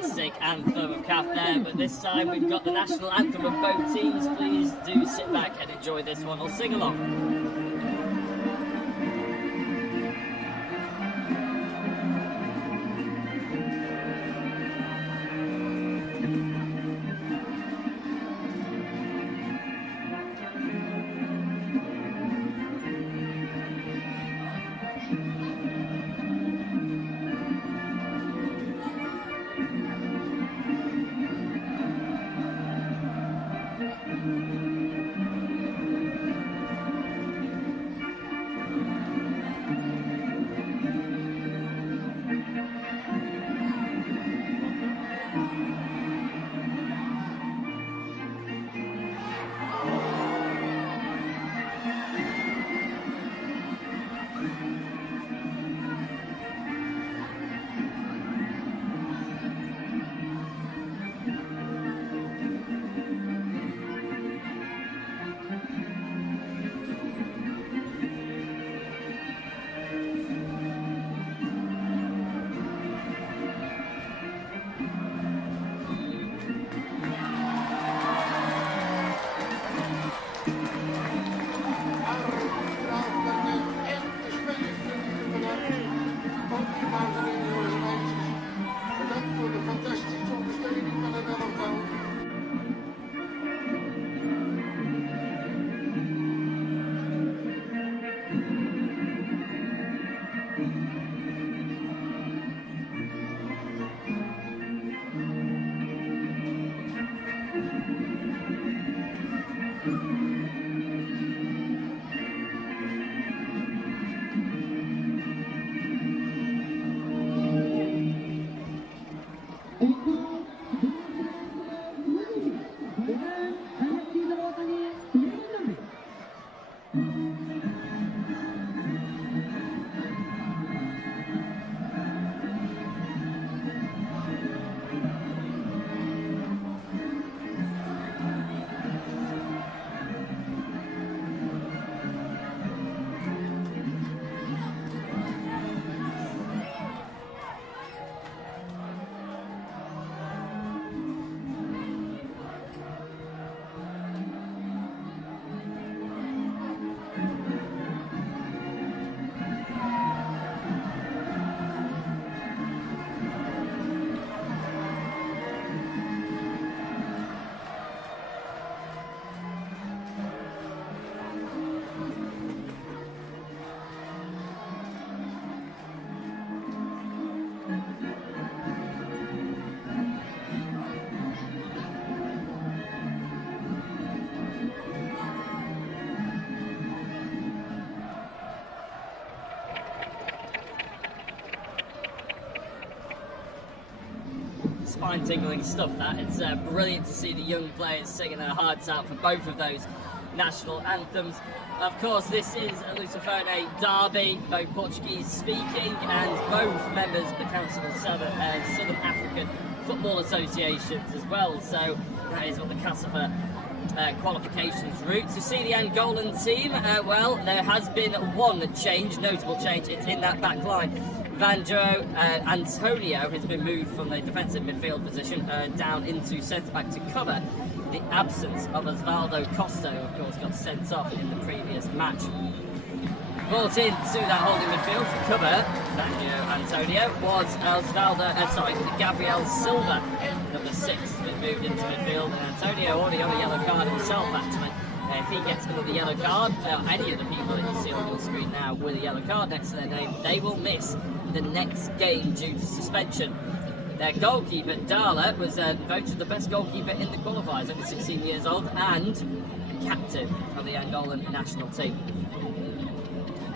fantastic anthem of CAF there, but this time we've got the national anthem of both teams. Please do sit back and enjoy this one or sing along. Spine-tingling stuff, that. It's brilliant to see the young players singing their hearts out for both of those national anthems. Of course, this is a Lusophone derby, both Portuguese-speaking and both members of the Council of Southern African Football Associations as well. So that is what the CASAFA qualifications route. To see the Angolan team, well, there has been one change, notable change. It's in that back line. Vandro Antonio has been moved from the defensive midfield position down into centre-back to cover the absence of Osvaldo Costa, who of course got sent off in the previous match. Brought in to that holding midfield to cover Vandro Antonio was Gabriel Silva. Number 6 has been moved into midfield, and Antonio already on a yellow card himself actually. If he gets another yellow card, any of the people that you see on your screen now with a yellow card next to their name, they will miss the next game due to suspension. Their goalkeeper, Dala, was voted the best goalkeeper in the qualifiers, only 16 years old, and captain of the Angolan national team.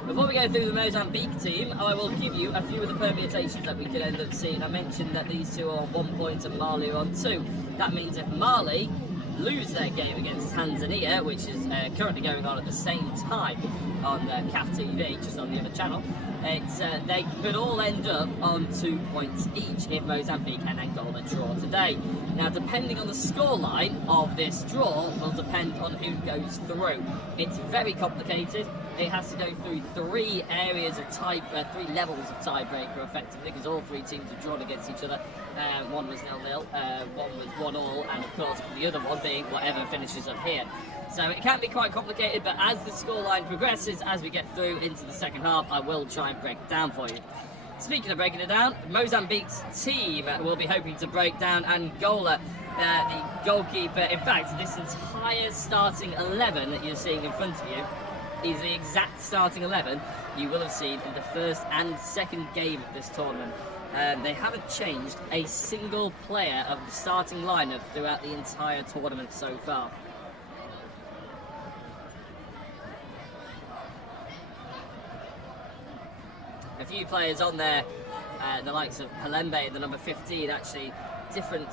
Before we go through the Mozambique team, I will give you a few of the permutations that we could end up seeing. I mentioned that these two are on 1 point and Mali are on 2. That means if Mali lose their game against Tanzania, which is currently going on at the same time on CAF TV, just on the other channel, they could all end up on 2 points each if Mozambique and Angola draw today. Now, depending on the scoreline of this draw will depend on who goes through. It's very complicated. it has to go through three areas of three levels of tiebreaker effectively, because all three teams have drawn against each other. One was 0-0, one was 1-1, and of course the other one being whatever finishes up here. So it can be quite complicated, but as the scoreline progresses, as we get through into the second half, I will try and break it down for you. Speaking of breaking it down, Mozambique's team will be hoping to break down Angola. The goalkeeper, in fact, this entire starting 11 that you're seeing in front of you is the exact starting 11 you will have seen in the first and second game of this tournament. They haven't changed a single player of the starting lineup throughout the entire tournament so far. A few players on there, the likes of Palembe, the number 15, actually different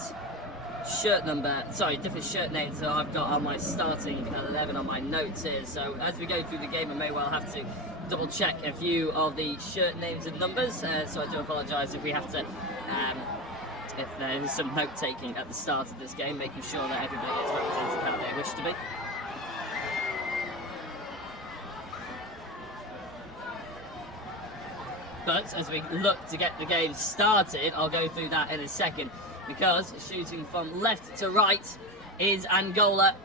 shirt names that I've got on my starting 11 on my notes here. So as we go through the game, I may well have to double check a few of the shirt names and numbers. So I do apologise if we have to, if there is some note taking at the start of this game, making sure that everybody is represented how they wish to be. But as we look to get the game started, I'll go through that in a second, because shooting from left to right is Angola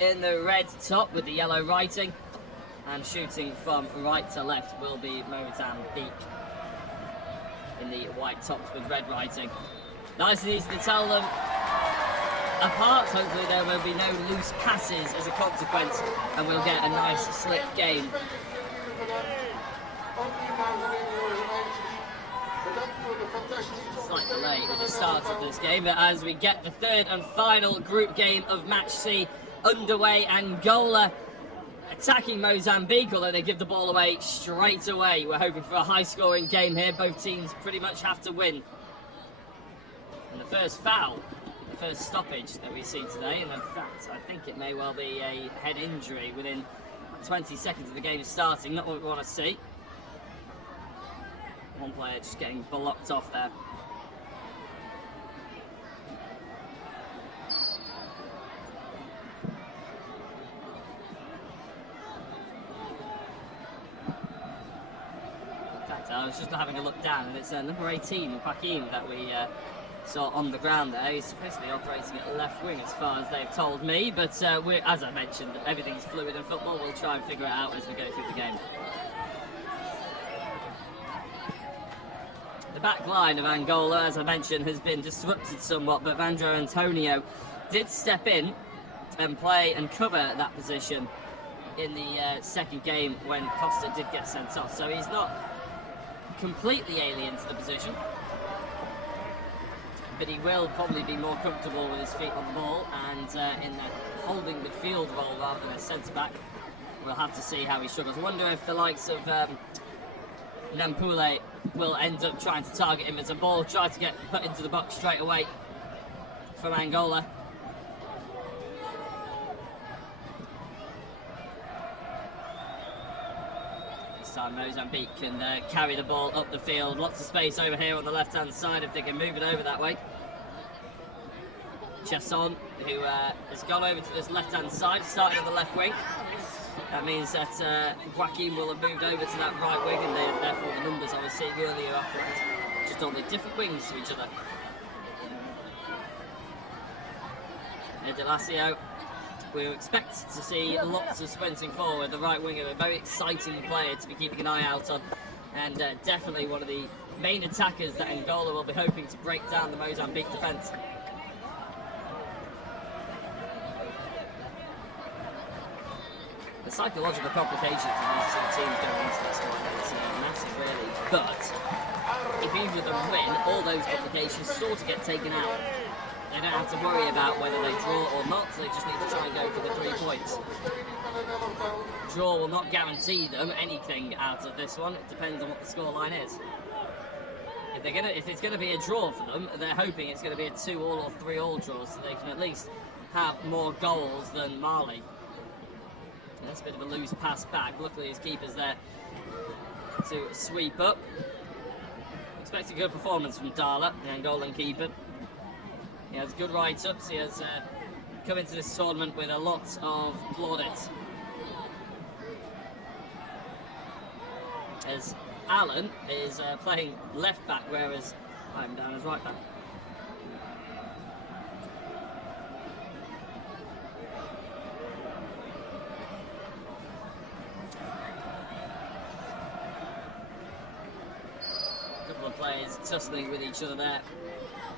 in the red top with the yellow writing, and shooting from right to left will be Mozambique in the white tops with red writing. Nice and easy to tell them apart. Hopefully there will be no loose passes as a consequence, and we'll get a nice slick game. Slight delay at the start of this game, but as we get the third and final group game of Match C underway, Angola attacking Mozambique, although they give the ball away straight away. We're hoping for a high-scoring game here. Both teams pretty much have to win. And the first foul, the first stoppage that we see today, and in fact, I think it may well be a head injury within 20 seconds of the game starting. Not what we want to see. One player just getting blocked off there. In fact, I was just having a look down, and it's number 18, Joaquin, that we saw on the ground there. He's supposedly operating at left wing as far as they've told me, but as I mentioned, everything's fluid in football. We'll try and figure it out as we go through the game. The back line of Angola, as I mentioned, has been disrupted somewhat, but Vandro Antonio did step in and play and cover that position in the second game when Costa did get sent off. So he's not completely alien to the position, but he will probably be more comfortable with his feet on the ball and in the holding midfield role rather than a centre-back. We'll have to see how he struggles. I wonder if the likes of Nampule will end up trying to target him as a ball tried to get put into the box straight away from Angola. This time Mozambique can carry the ball up the field. Lots of space over here on the left hand side if they can move it over that way. Chesson, who has gone over to this left hand side, starting on the left wing. That means that Joaquin will have moved over to that right wing, and therefore the numbers I was seeing earlier are correct. Just on the different wings to each other. Edelacio, we expect to see lots of sprinting forward. The right winger, a very exciting player to be keeping an eye out on, and definitely one of the main attackers that Angola will be hoping to break down the Mozambique defence. The psychological complications of these two teams going into this one is massive, really. But if either of them win, all those complications sort of get taken out. They don't have to worry about whether they draw or not, so they just need to try and go for the 3 points. Draw will not guarantee them anything out of this one. It depends on what the scoreline is. If it's going to be a draw for them, they're hoping it's going to be a 2-2 or 3-3 draw, so they can at least have more goals than Mali. That's a bit of a loose pass back. Luckily his keeper's there to sweep up. Expect a good performance from Dala, the Angolan keeper. He has good write-ups. He has come into this tournament with a lot of plaudits. as Allen is playing left back, whereas I'm down as right back. A couple of players tussling with each other there.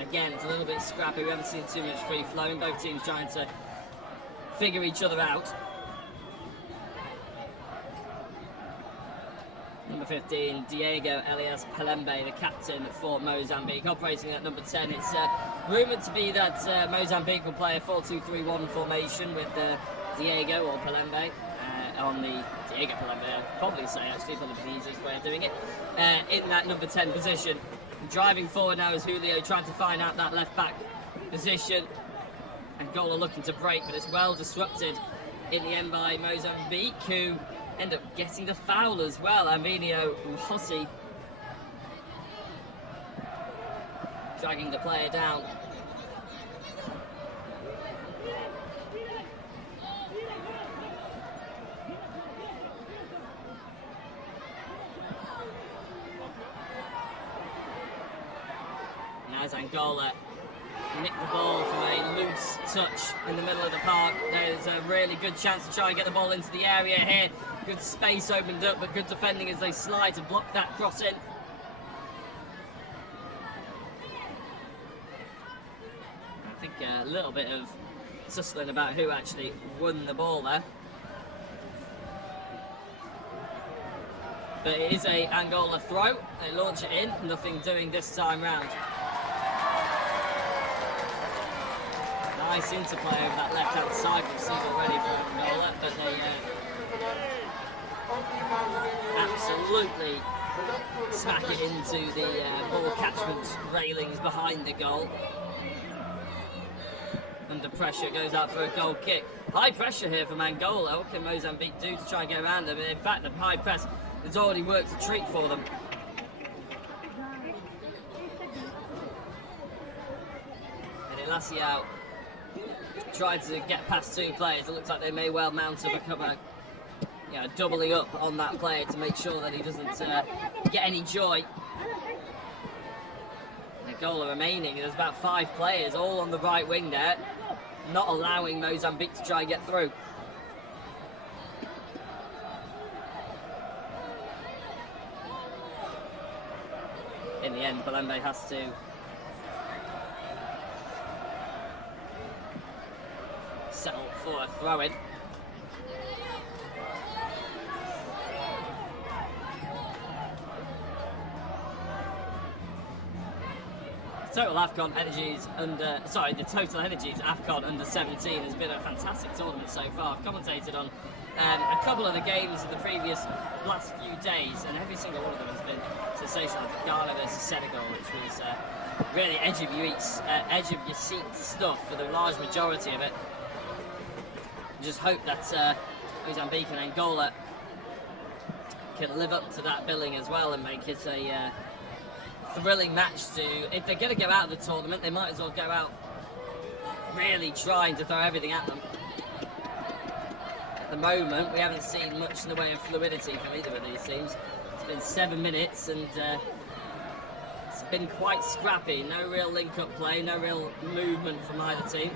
Again, it's a little bit scrappy. We haven't seen too much free flowing. Both teams trying to figure each other out. Number 15, Diego Elias Palembe, the captain for Mozambique, operating at number 10. It's rumoured to be that Mozambique will play a 4-2-3-1 formation with Diego or Palembe on the Diego Palembe, I'd probably say, actually, probably the easiest way of doing it, in that number 10 position. Driving forward now is Julio, trying to find out that left back position. Angola looking to break, but it's well disrupted in the end by Mozambique, who end up getting the foul as well. Amvinio Uhossi dragging the player down. As Angola nick the ball from a loose touch in the middle of the park, there's a really good chance to try and get the ball into the area here. Good space opened up, but good defending as they slide to block that cross in. I think a little bit of tussling about who actually won the ball there. But it is a Angola throw. They launch it in, nothing doing this time round. Nice interplay over that left-hand side we've seen already from Angola, but they absolutely smack it into the ball catchment railings behind the goal. Under pressure, goes out for a goal kick. High pressure here from Angola. What can Mozambique do to try and get around them? In fact, the high press has already worked a treat for them. And Elaciao tried to get past two players. It looks like they may well mount up a doubling up on that player to make sure that he doesn't get any joy. Angola remaining, there's about 5 players all on the right wing there, not allowing Mozambique to try and get through. In the end, Palembe has to settle for a throw-in. The total energies AFCON under 17 has been a fantastic tournament so far. I've commentated on a couple of the games in the last few days, and every single one of them has been sensational. Ghana versus Senegal, which was really edge of your seat stuff for the large majority of it. Just hope that Mozambique and Angola can live up to that billing as well and make it a thrilling match. If they're going to go out of the tournament, they might as well go out really trying to throw everything at them. At the moment, we haven't seen much in the way of fluidity from either of these teams. It's been 7 minutes and it's been quite scrappy. No real link-up play, no real movement from either team.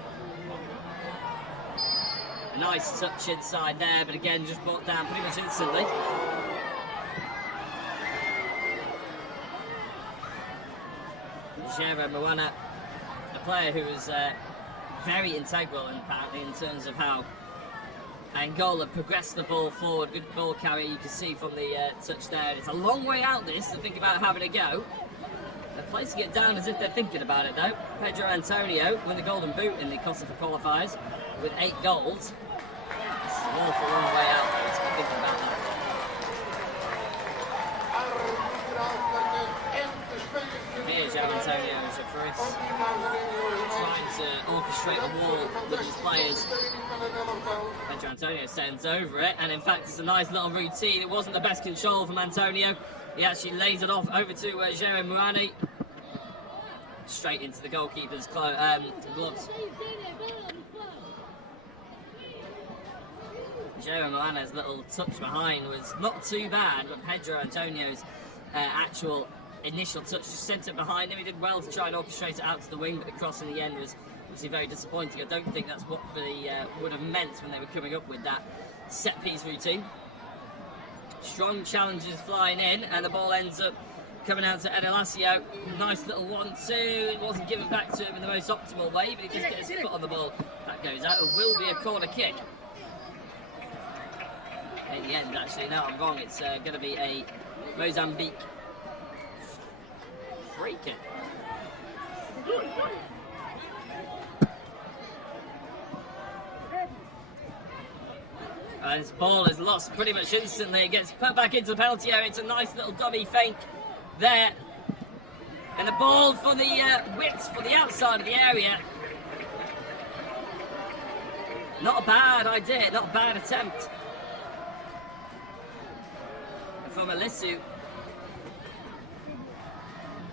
A nice touch inside there, but again, just brought down pretty much instantly. Jere Moana, a player who was very integral apparently in terms of how Angola progressed the ball forward. Good ball carry, you can see from the touch there. It's a long way out this to think about having a go. They're placing it down as if they're thinking about it though. Pedro Antonio won the Golden Boot in the Kosovo qualifiers with 8 goals. This is an awful long way out though to be thinking about that. Here's João Antonio trying to orchestrate a wall with his players. Pedro Antonio stands over it, and in fact it's a nice little routine. It wasn't the best control from Antonio. He actually lays it off over to Jere Moana. Straight into the goalkeeper's gloves. Joe Milano's little touch behind was not too bad, but Pedro Antonio's actual initial touch just sent it behind him. He did well to try and orchestrate it out to the wing, but the cross in the end was obviously very disappointing. I don't think that's what they would have meant when they were coming up with that set-piece routine. Strong challenges flying in, and the ball ends up coming out to Edelacio. Nice little 1-2. It wasn't given back to him in the most optimal way, but he just gets his foot on the ball. That goes out. It will be a corner kick. In the end, actually, no, I'm wrong. It's going to be a Mozambique free kick. And this ball is lost pretty much instantly. It gets put back into the penalty area. It's a nice little dummy feint there. And the ball for the width for the outside of the area. Not a bad idea, not a bad attempt from Alisu.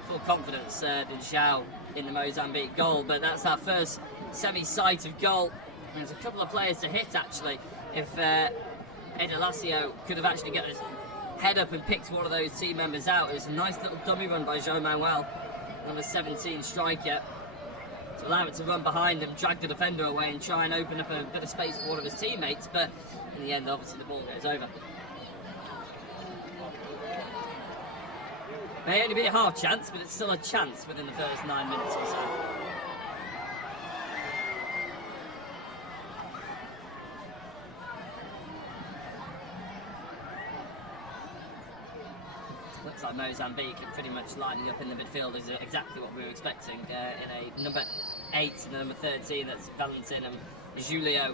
Full confidence did João in the Mozambique goal, but that's our first semi-sight of goal. And there's a couple of players to hit actually. If Edelacio could have actually got his head up and picked one of those team members out. It was a nice little dummy run by João Manuel, number 17 striker, to allow it to run behind him, drag the defender away and try and open up a bit of space for one of his teammates, but in the end obviously the ball goes over. May only be a half chance, but it's still a chance within the first 9 minutes or so. Looks like Mozambique are pretty much lining up in the midfield is exactly what we were expecting in a number 8 and a number 13, that's Valentin and Julio.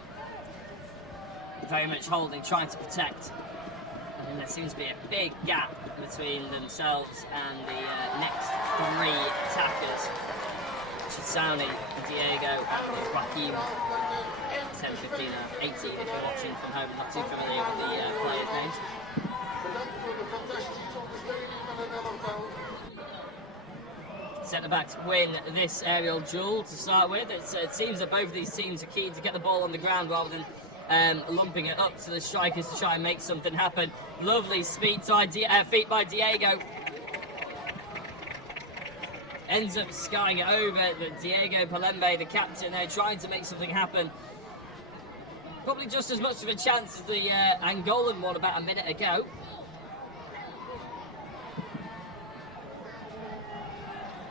Very much holding, trying to protect. And there seems to be a big gap between themselves and the next 3 attackers. Chisani, Diego and Joaquim. 10, 15, 18 if you're watching from home, not too familiar with the players' names. Centre-backs win this aerial duel to start with. It seems that both of these teams are keen to get the ball on the ground rather than lumping it up to the strikers to try and make something happen. Lovely feet by Diego. Ends up skying it over. But Diego Palembe, the captain, there trying to make something happen. Probably just as much of a chance as the Angolan one about a minute ago.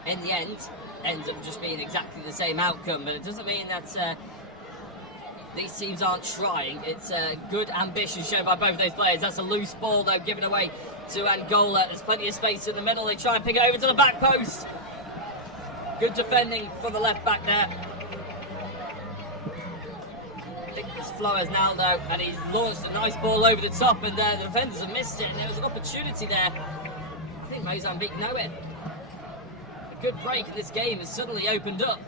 In the end, ends up just being exactly the same outcome, but it doesn't mean that these teams aren't trying. It's good ambition shown by both of those players. That's a loose ball though, given away to Angola. There's plenty of space in the middle. They try and pick it over to the back post. Good defending from the left back there. I think it's Flores now though, and he's launched a nice ball over the top, and the defenders have missed it, and there was an opportunity there. I think Mozambique know it. Good break in this game has suddenly opened up.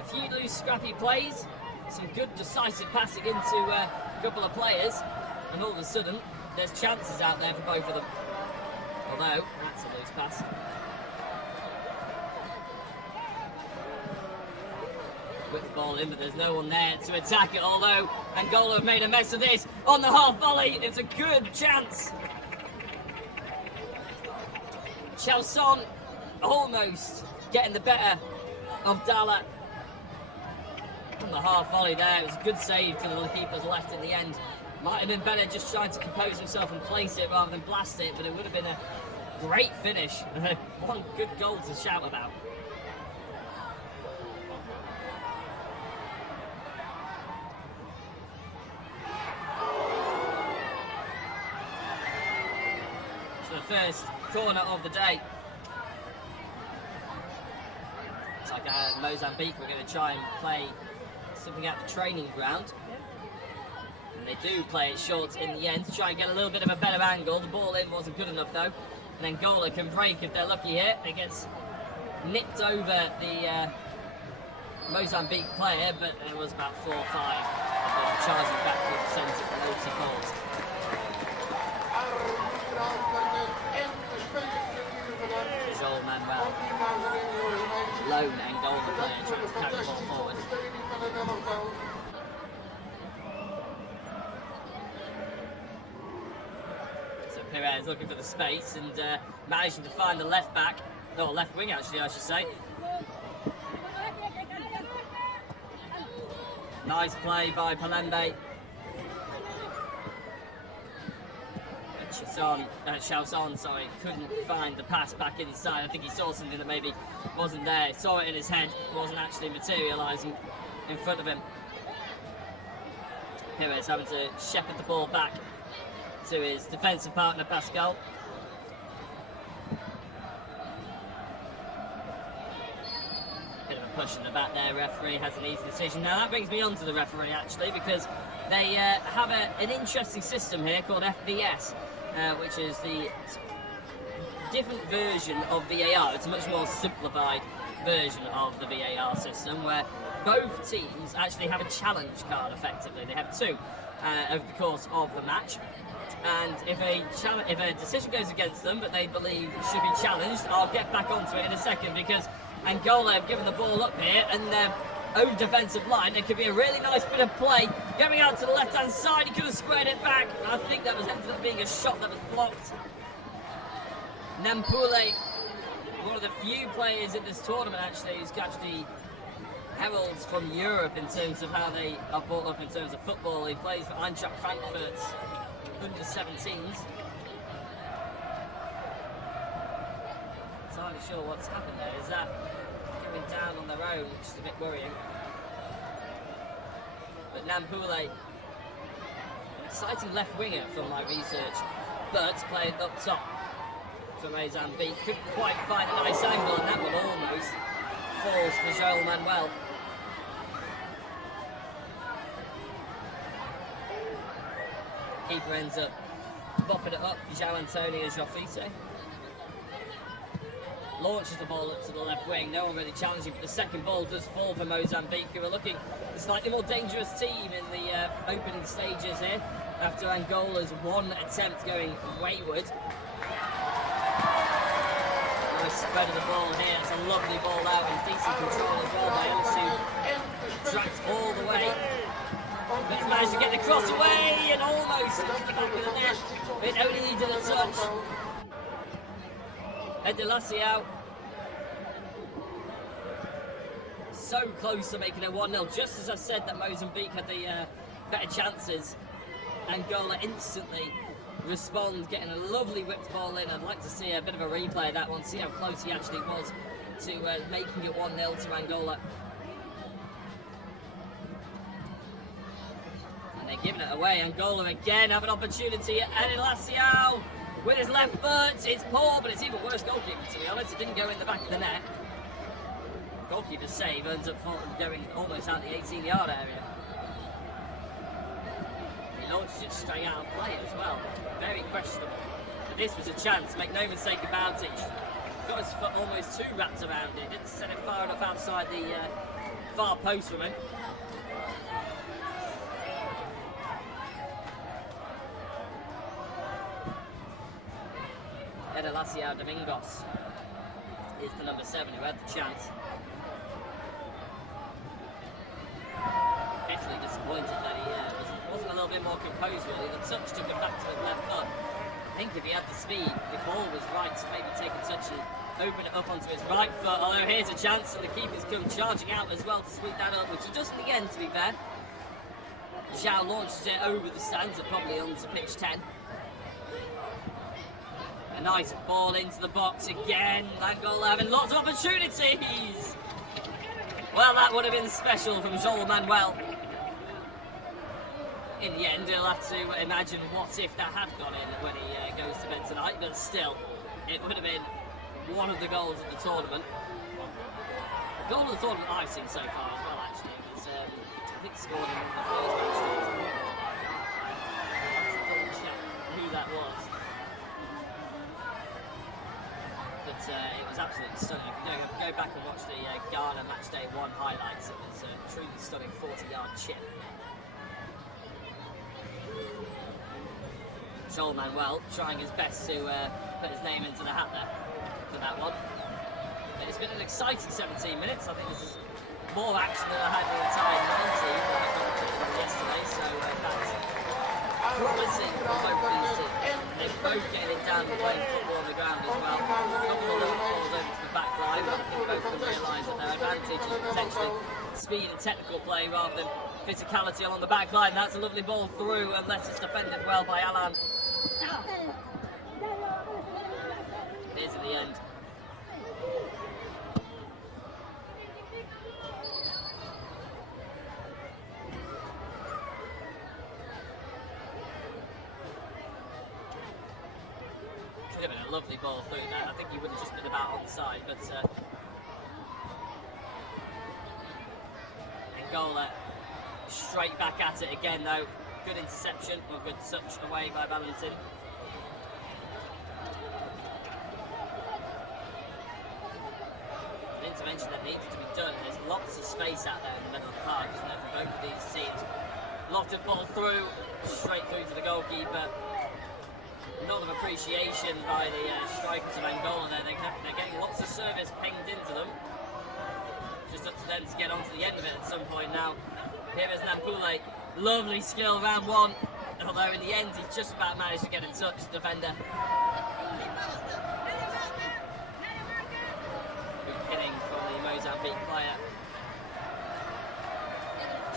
A few loose, scrappy plays, some good, decisive passing into a couple of players, and all of a sudden, there's chances out there for both of them. Although, that's a loose pass. Whip the ball in, but there's no one there to attack it, although Angola have made a mess of this on the half volley. It's a good chance. Chalson almost getting the better of Dalla on the half volley there. It was a good save to the keeper's left in the end. Might have been better just trying to compose himself and place it rather than blast it, but it would have been a great finish. One good goal to shout about. So the first corner of the day. Like Mozambique, we're going to try and play something out the training ground, and they do play it short in the end to try and get a little bit of a better angle. The ball in wasn't good enough though, and Angola can break if they're lucky here. It gets nipped over the Mozambique player, but it was about 4 or 5 charging back to the centre for those calls. João Manuel, lone Angola player trying to carry the ball forward. players looking for the space and managing to find the left back, or left wing actually I should say. Nice play by Palembe. Chausson, sorry, couldn't find the pass back inside. I think he saw something that maybe wasn't there. Saw it in his head, wasn't actually materialising in front of him. Pires having to shepherd the ball back to his defensive partner, Pascal. Bit of a push in the back there, referee has an easy decision. Now that brings me on to the referee actually, because they have an interesting system here called FVS. Which is the different version of VAR. It's a much more simplified version of the VAR system where both teams actually have a challenge card effectively. They have two over the course of the match. And if a decision goes against them but they believe should be challenged, I'll get back onto it in a second, because Angola have given the ball up here and their own defensive line. It could be a really nice bit of play going out to the left hand side. He could have squared it back. I think that was ended up being a shot that was blocked. Nampule, one of the few players in this tournament actually who's actually heralds from Europe in terms of how they are brought up in terms of football. He plays for Eintracht Frankfurt's under-17s. Not entirely sure what's happened there. Is that going down on their own, which is a bit worrying. But Nampule, an exciting left winger from my research, but playing up top for Mozambique. Couldn't quite find a nice angle, and that one almost falls for Joel Manuel. Keeper ends up bopping it up, João Antonio Jofite. Launches the ball up to the left wing, no one really challenging, but the second ball does fall for Mozambique, who are looking a slightly more dangerous team in the opening stages here, after Angola's one attempt going wayward. Nice spread of the ball here, it's a lovely ball out and decent control as well by Elsu. Dragged all the way, but he's managed to get the cross away and almost into the back of the net. It only needed a touch. Edelaciao, so close to making it 1-0. Just as I said that Mozambique had the better chances, Angola instantly respond, getting a lovely whipped ball in. I'd like to see a bit of a replay of that one, see how close he actually was to making it 1-0 to Angola. And they're giving it away. Angola again have an opportunity. Edelaciao with his left foot, it's poor, but it's even worse goalkeeping, to be honest. It didn't go in the back of the net. Goalkeeper's save ends up going almost out the 18-yard area. He launched it straight out of play as well. Very questionable. But this was a chance, make no mistake about it. Got his foot almost too wrapped around it. Didn't set it far enough outside the far post from him. Edelaciao Domingos is the number 7 who had the chance. Bitterly disappointed that he wasn't a little bit more composed really. The touch took him back to his left foot. I think if he had the speed, the ball was right to maybe take a touch and open it up onto his right foot. Although here's a chance and the keeper's come charging out as well to sweep that up, which he does in the end, to be fair. João launches it over the stands, probably onto pitch 10. A nice ball into the box again. Angola having lots of opportunities. Well, that would have been special from Joel Manuel. In the end, he'll have to imagine what if that had gone in when he goes to bed tonight, but still, it would have been one of the goals of the tournament. Goal of the tournament I've seen so far as well, actually. It was, I think, scored in the first match. I'll have to double check who that was. But it was absolutely stunning. If you go back and watch the Ghana Matchday 1 highlights, it was a truly stunning 40-yard chip. Joel Manuel trying his best to put his name into the hat there for that one. But it's been an exciting 17 minutes. I think this is more action than I had in the entire 19 that I got yesterday, so that's promising for both of these teams. fantastic, both getting it down and playing football on the ground as well. A couple of little balls over to the back line, but I think both of them realise that their advantage is potentially speed and technical play rather than physicality along the back line. That's a lovely ball through, unless it's defended well by Alan. It is in the end. Could have been a lovely ball through there. I think he would have just been about onside, but Angola straight back at it again though. Good interception, or good touch away by Valentin. An intervention that needs to be done. There's lots of space out there in the middle of the park, isn't there, for both of these teams. Lofted ball through, straight through to the goalkeeper. None of appreciation by the strikers of Angola there. They're getting lots of service pinged into them. Just up to them to get onto the end of it at some point now. Here is Nampule. Lovely skill, round one. Although in the end, he's just about managed to get in touch, the defender. Good hitting from the Mozambique player.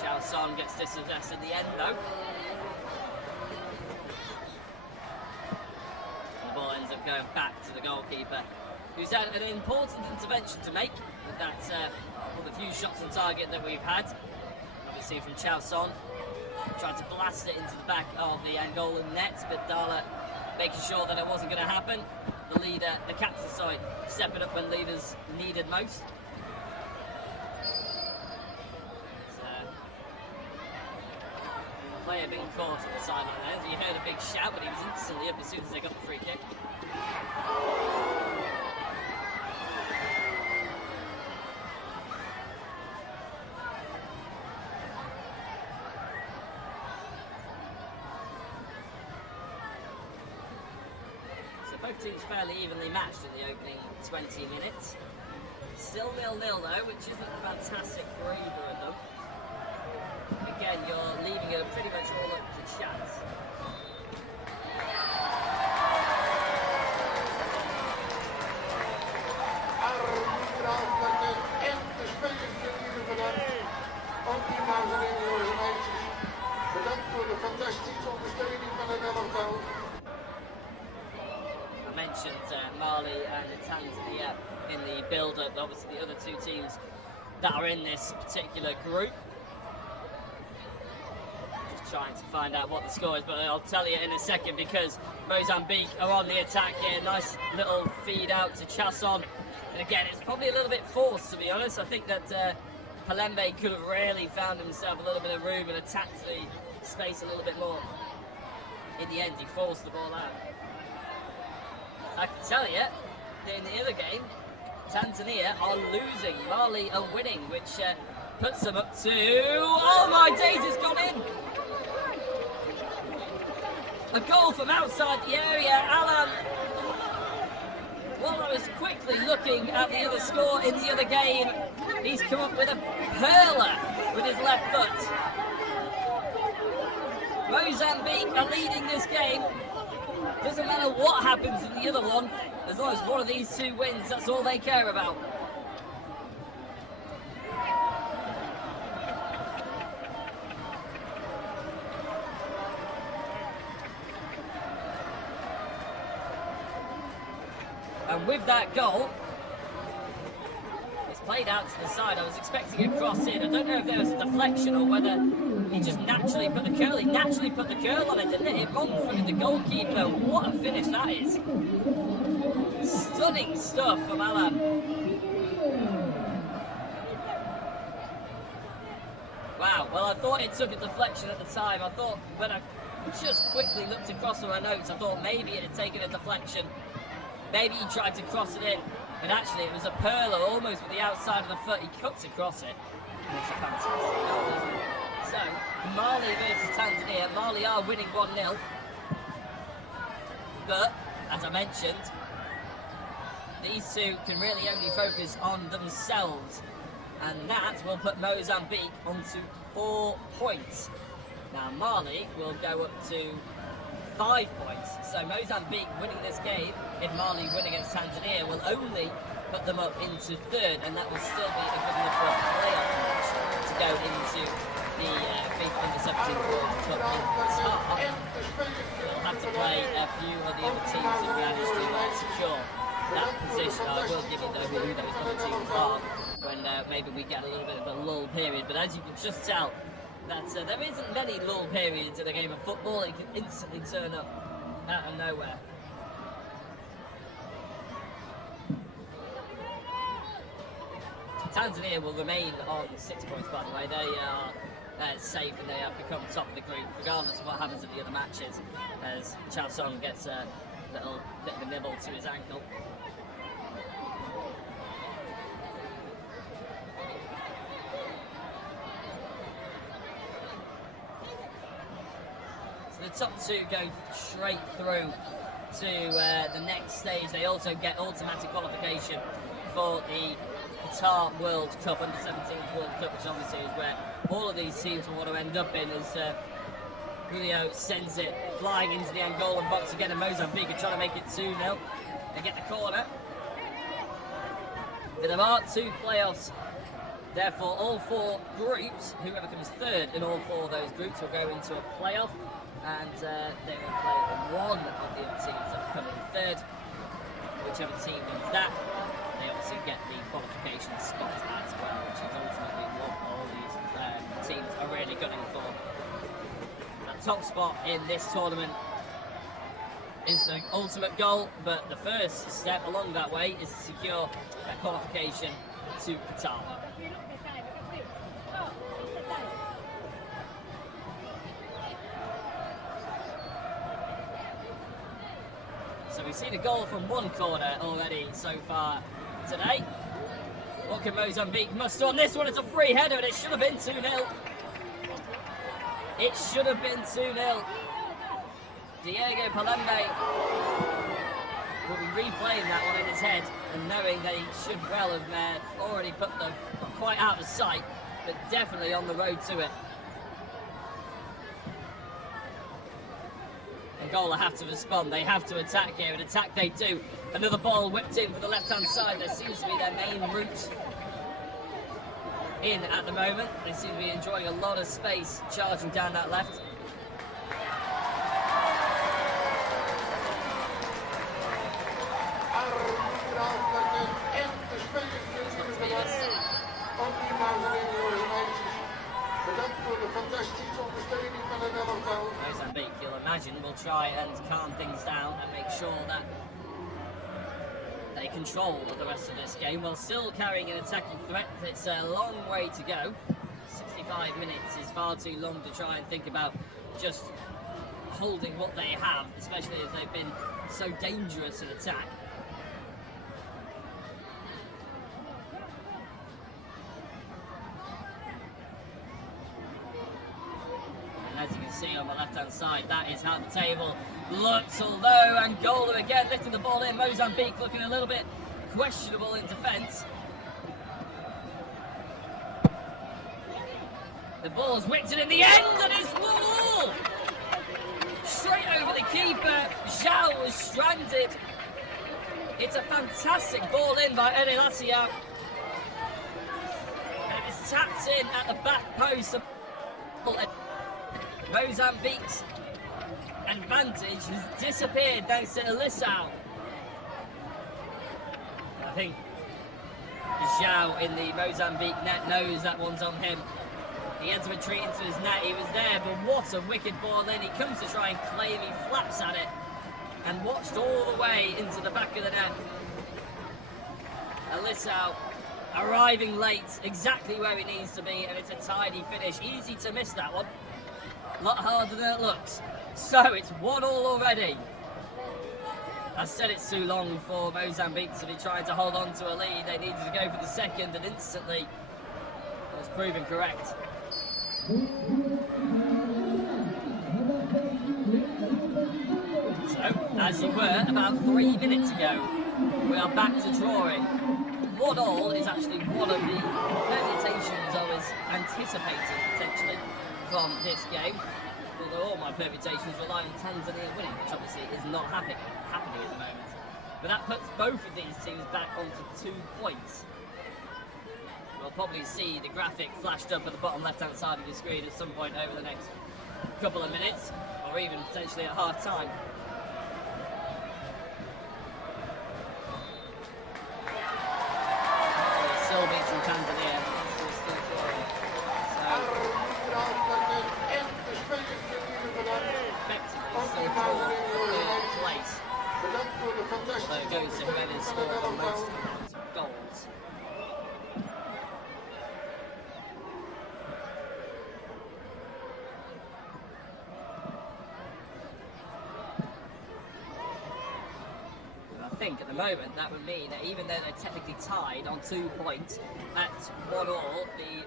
Chao Son gets dispossessed in the end though. Ends up going back to the goalkeeper, who's had an important intervention to make. That's one of the few shots on target that we've had. Obviously from Chao Son, tried to blast it into the back of the Angolan net, but Dala making sure that it wasn't going to happen. The leader, the captain, sorry, stepping up when leaders needed most. Player being caught at the sideline there. You heard a big shout, but he was instantly up as soon as they got the free kick. So both teams fairly evenly matched in the opening 20 minutes. Still 0-0 though, which isn't fantastic for either of them. Again, you're leaving it pretty much all up to chance. I mentioned Mali and Tanzania in the build-up. Obviously, the other two teams that are in this particular group. Trying to find out what the score is, but I'll tell you in a second, because Mozambique are on the attack here. Nice little feed out to Chasson, and again it's probably a little bit forced, to be honest. I think that Palembe could have really found himself a little bit of room and attacked the space a little bit more. In the end, he forced the ball out. I can tell you that in the other game, Tanzania are losing, Mali are winning, which puts them up to... Oh my days, it's gone in! A goal from outside the area. Alan, while I was quickly looking at the other score in the other game, he's come up with a perler with his left foot. Mozambique are leading this game. Doesn't matter what happens in the other one, as long as one of these two wins, that's all they care about. And with that goal, it's played out to the side. I was expecting a cross in. I don't know if there was a deflection or whether he just naturally put the curl. He naturally put the curl on it, didn't it? It wrong through the goalkeeper. What a finish that is. Stunning stuff from Alan. Wow, well I thought it took a deflection at the time. I thought, when I just quickly looked across on my notes, I thought maybe it had taken a deflection. Maybe he tried to cross it in, but actually it was a perler almost with the outside of the foot. He cuts across it. And it's a fantastic goal, isn't it? So, Mali versus Tanzania. Mali are winning 1-0. But, as I mentioned, these two can really only focus on themselves. And that will put Mozambique onto 4 points. Now, Mali will go up to 5 points. So Mozambique winning this game, if Mali win against Tanzania, will only put them up into 3rd, and that will still be a good enough for a playoff match to go into the FIFA Under-17 World Cup in Qatar. We'll have to play a few of the other teams that manage to secure that position. I will give you though who those other teams are when maybe we get a little bit of a lull period. But as you can just tell, that there isn't many lull periods in a game of football. It can instantly turn up out of nowhere. Tanzania will remain on 6 points, by the way. They are safe and they have become top of the group, regardless of what happens in the other matches, as Chao Song gets a little bit of a nibble to his ankle. So the top 2 go straight through to the next stage. They also get automatic qualification for the Qatar World Cup, Under-17 World Cup, which obviously is where all of these teams will want to end up in, as Julio sends it flying into the Angolan box again, and Mozambique are trying to make it 2-0 and get the corner. But there are 2 playoffs, therefore all 4 groups, whoever comes 3rd in all 4 of those groups will go into a playoff, and they will play one of the other teams that come in 3rd. Whichever team wins that, they obviously get the qualification spot as well, which is ultimately what all these teams are really gunning for. The top spot in this tournament is the ultimate goal, but the first step along that way is to secure a qualification to Qatar. So we've seen a goal from one corner already so far today. What can Mozambique muster on this one? It's a free header and it should have been 2-0. It should have been 2-0. Diego Palembe will be replaying that one in his head and knowing that he should well have already put them not quite out of sight, but definitely on the road to it. Angola have to respond, they have to attack here, and attack they do. Another ball whipped in for the left-hand side. There seems to be their main route in at the moment. They seem to be enjoying a lot of space charging down that left. Mozambique, you'll imagine, will try and calm things down and make sure that they control the rest of this game while still carrying an attacking threat. It's a long way to go. 65 minutes is far too long to try and think about just holding what they have, especially as they've been so dangerous in attack. As you can see on the left-hand side, that is how the table looks, although Angola again lifting the ball in. Mozambique looking a little bit questionable in defence. The ball's whipped in the end, and it's 1-1! Straight over the keeper, Zhao was stranded. It's a fantastic ball in by Enelacio. And it's tapped in at the back post. Mozambique's advantage has disappeared thanks to Elisao. I think Zhao in the Mozambique net knows that one's on him. He had to retreat into his net, he was there, but what a wicked ball in. He comes to try and claim, he flaps at it, and watched all the way into the back of the net. Elisao arriving late, exactly where he needs to be, and it's a tidy finish. Easy to miss that one. A lot harder than it looks. So it's 1-1 already. I said it's too long for Mozambique to be trying to hold on to a lead. They needed to go for the second, and instantly it was proven correct. So, as you were about 3 minutes ago, we are back to drawing. 1-1 is actually one of the permutations I was anticipating potentially from this game. although all my permutations rely on Tanzania winning, which obviously is not happening at the moment. But that puts both of these teams back onto 2 points. We'll probably see the graphic flashed up at the bottom left-hand side of your screen at some point over the next couple of minutes, or even potentially at half-time. Still beating Tanzania. Effectively still draw for third place. Although it goes to whoever scored the most amount of goals. I think at the moment that would mean that even though they're technically tied on 2 points at 1-1, the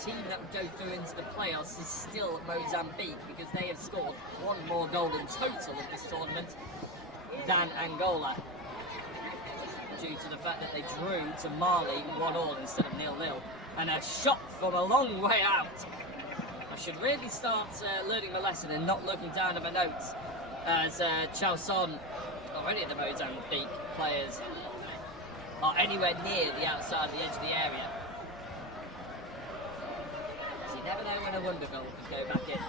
team that would go through into the playoffs is still Mozambique, because they have scored 1 more goal in total of this tournament than Angola, due to the fact that they drew to Mali 1-1 instead of 0-0, and a shot from a long way out. I should really start learning my lesson and not looking down at my notes, as Chalson, or any of the Mozambique players, are anywhere near the outside of the edge of the area. So you never know when a wonder goal could go back in.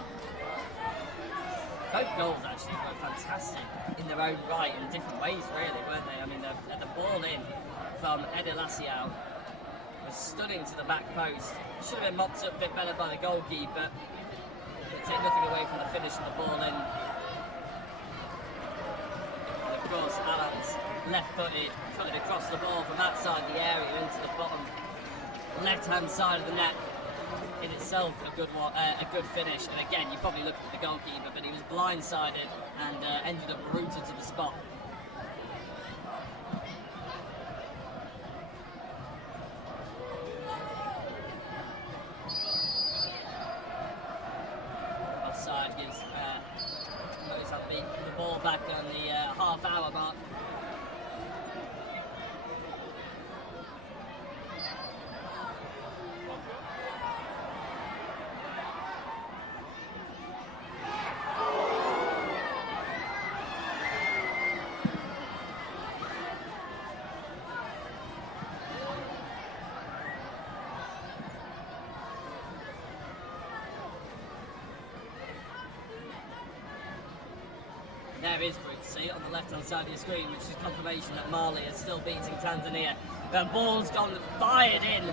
Both goals actually were fantastic in their own right, in different ways really, weren't they? I mean, the ball in from Edelaciao was stunning to the back post. Should have been mopped up a bit better by the goalkeeper, but take nothing away from the finish of the ball in. Of course, Alan's left-footed, cutting across the ball from outside the area into the bottom left-hand side of the net. In itself, a good one, a good finish. And again, you probably looked at the goalkeeper, but he was blindsided and ended up rooted to the spot. Offside gives Mozambique the ball back on the half-hour mark. There is Bruce, see it on the left-hand side of your screen, which is confirmation that Mali is still beating Tanzania. The ball's gone fired in.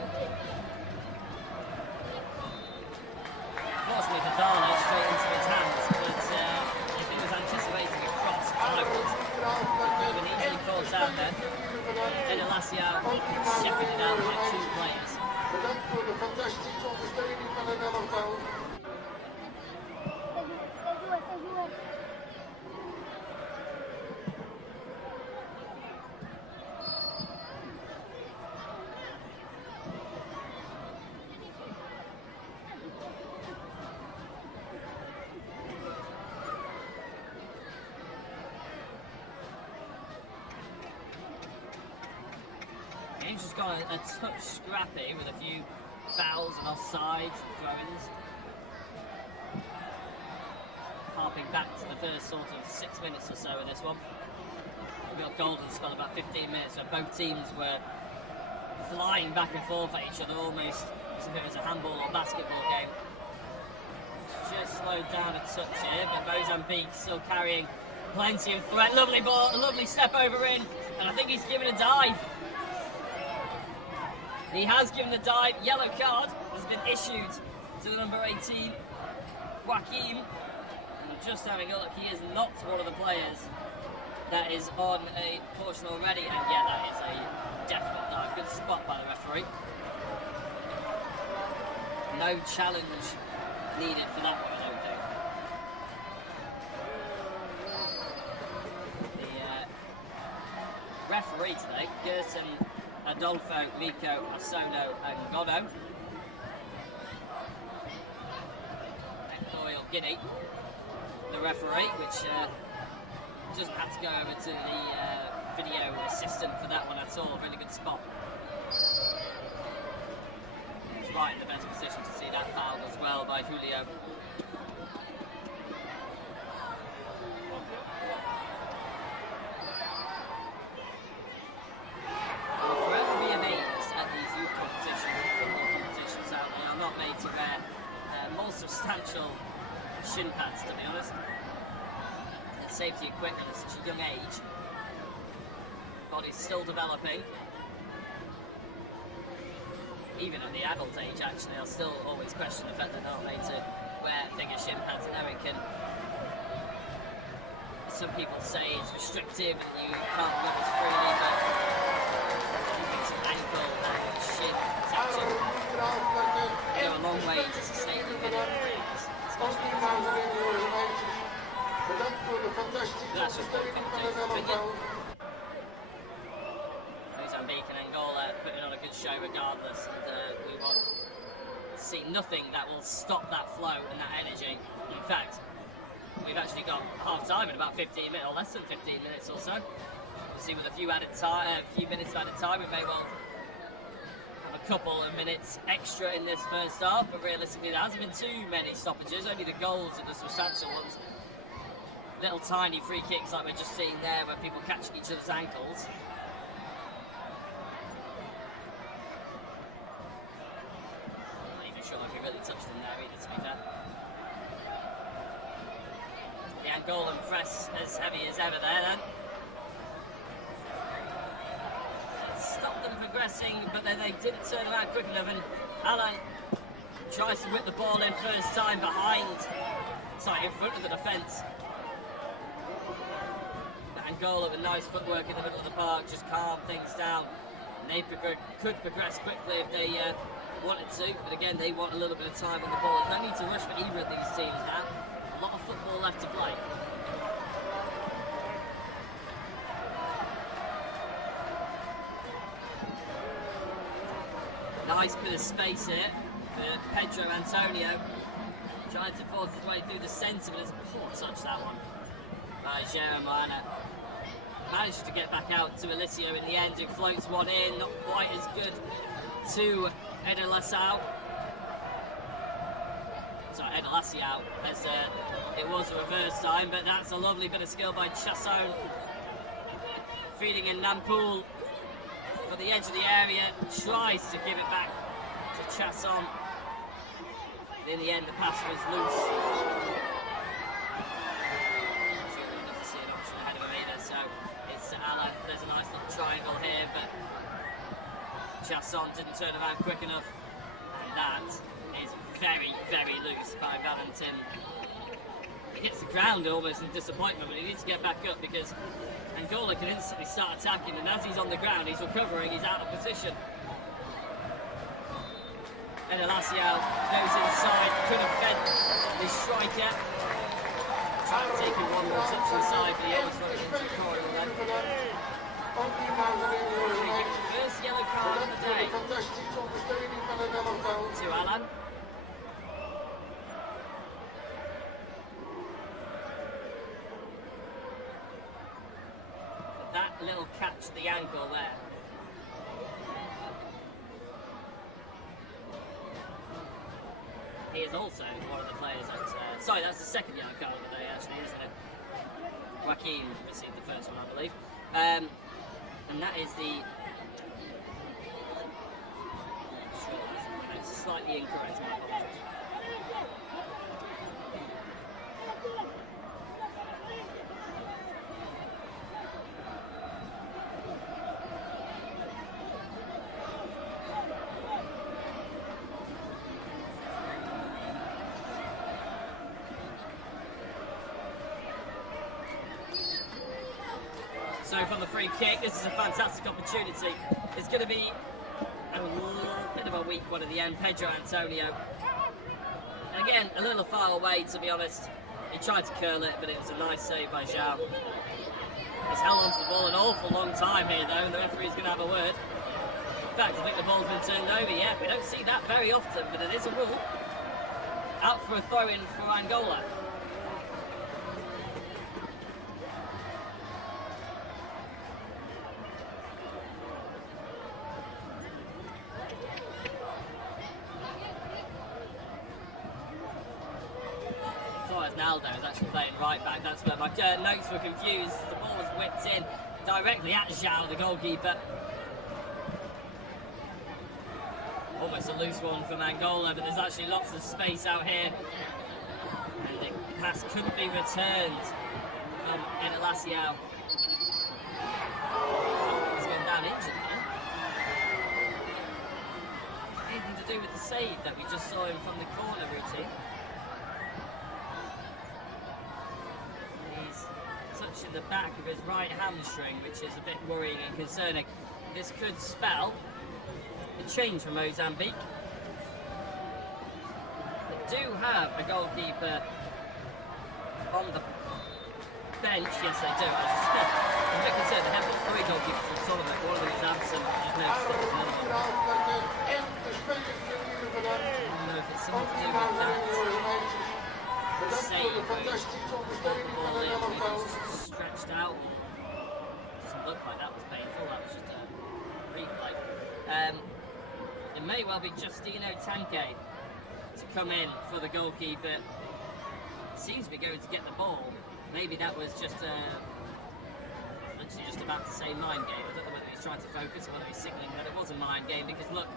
Fortunately for Dana, straight into his hands, but if he was anticipating a cross, I would. It could have been easily caught out there. Edelaciao shepherded out by 2 players. Game's just got a touch scrappy with a few fouls and offsides, throw-ins. Harping back to the first sort of 6 minutes or so of this one. We got golden spell about 15 minutes, so both teams were flying back and forth at each other, almost as if it was a handball or basketball game. Just slowed down a touch here, but Mozambique still carrying plenty of threat. Lovely ball, a lovely step over in, and I think he's given a dive. He has given a dive. Yellow card has been issued to the number 18, Joaquim. And just having a look, he is not one of the players that is on a caution already. And yeah, that is a definite dive. Good spot by the referee. No challenge needed for that one, I don't think. The referee today, Gerson Adolfo, Rico, Asono and Godo. Equatorial Guinea, the referee, which doesn't have to go over to the video assistant for that one at all. Really good spot. He's right in the best position to see that foul as well by Julio. substantial shin pads, to be honest. And safety equipment at such a young age. Body's still developing. Even at the adult age, actually, I'll still always question the fact they're not made to wear bigger shin pads. And Eric, and some people say it's restrictive and you can't move as freely, but some ankle and shin protection go a long way to sustaining the things, especially that's just my opinion. Mozambique and Angola putting on a good show regardless, and we want to see nothing that will stop that flow and that energy. In fact, we've actually got half time in about 15 minutes, or less than 15 minutes or so. Obviously, with a few minutes of added time, we may well have a couple of minutes extra in this first half, but realistically, there hasn't been too many stoppages. Only the goals are the substantial ones. Little tiny free kicks like we're just seeing there, where people catching each other's ankles. I'm not even sure if he really touched them there either, to be fair. The Angolan press as heavy as ever there then. It stopped them progressing, but then they didn't turn around quick enough, and Alan tries to whip the ball in first time in front of the defence. But Angola with nice footwork in the middle of the park just calmed things down. And they could progress quickly if they wanted to, but again they want a little bit of time on the ball. There's no need to rush for either of these teams now. A lot of football left to play. Nice bit of space here for Pedro Antonio. Trying to force his way through the centre, but it's a poor touch, that one by Jeremiah. Manages to get back out to Alicio in the end, who floats one in, not quite as good to Edelaciao. Sorry, Edelaciao, as it was a reverse time, but that's a lovely bit of skill by Chasson. Feeding in Nampool for the edge of the area, tries to give it back to Chasson. In the end, the pass was loose. Sure, he doesn't see an option ahead of him either, so it's Alan. There's a nice little triangle here, but Chasson didn't turn around quick enough, and that is very, very loose by Valentin. He hits the ground almost in disappointment, but he needs to get back up because Angola can instantly start attacking, and as he's on the ground, he's recovering, he's out of position. Edelaciao goes inside, could have fed his striker. Trying to take him one more touch inside, but he ends running into the corner then. First yellow card of the day to Alan. For that little catch to the ankle there. He is also one of the players at, sorry, that's the second yellow card of the day, actually, isn't it? Joaquin received the first one, I believe. And that is the... It's slightly incorrect, my apologies. So from the free kick, this is a fantastic opportunity. It's going to be a bit of a weak one at the end. Pedro Antonio. And again, a little far away, to be honest. He tried to curl it, but it was a nice save by João. He's held onto the ball an awful long time here, though, and the referee's going to have a word. In fact, I think the ball's been turned over yet. We don't see that very often, but it is a rule. Out for a throw-in for Angola. Naldo is actually playing right back. That's where my notes were confused. The ball was whipped in directly at João, the goalkeeper. Almost a loose one from Angola, but there's actually lots of space out here pass couldn't be returned from Enelaciao. He's gone down injured now. Anything to do with the save that we just saw him from the corner routine? He's touching the back of his right hamstring, which is a bit worrying and concerning. This could spell a change for Mozambique. They do have a goalkeeper on the bench. Yes, they do. I'm a bit concerned. They have got 3 goalkeepers from Solomon. One of them is absent. I've noticed that there's another one. I don't know if it's something to do with that. Save where he got the ball in, where he was stretched out. Doesn't look like that was painful. That was just a replay. It may well be Justino Tanque to come in for the goalkeeper. Seems to be going to get the ball. Maybe that was just literally just about to say mind game. I don't know whether he's trying to focus or whether he's signalling that it was a mind game, because look,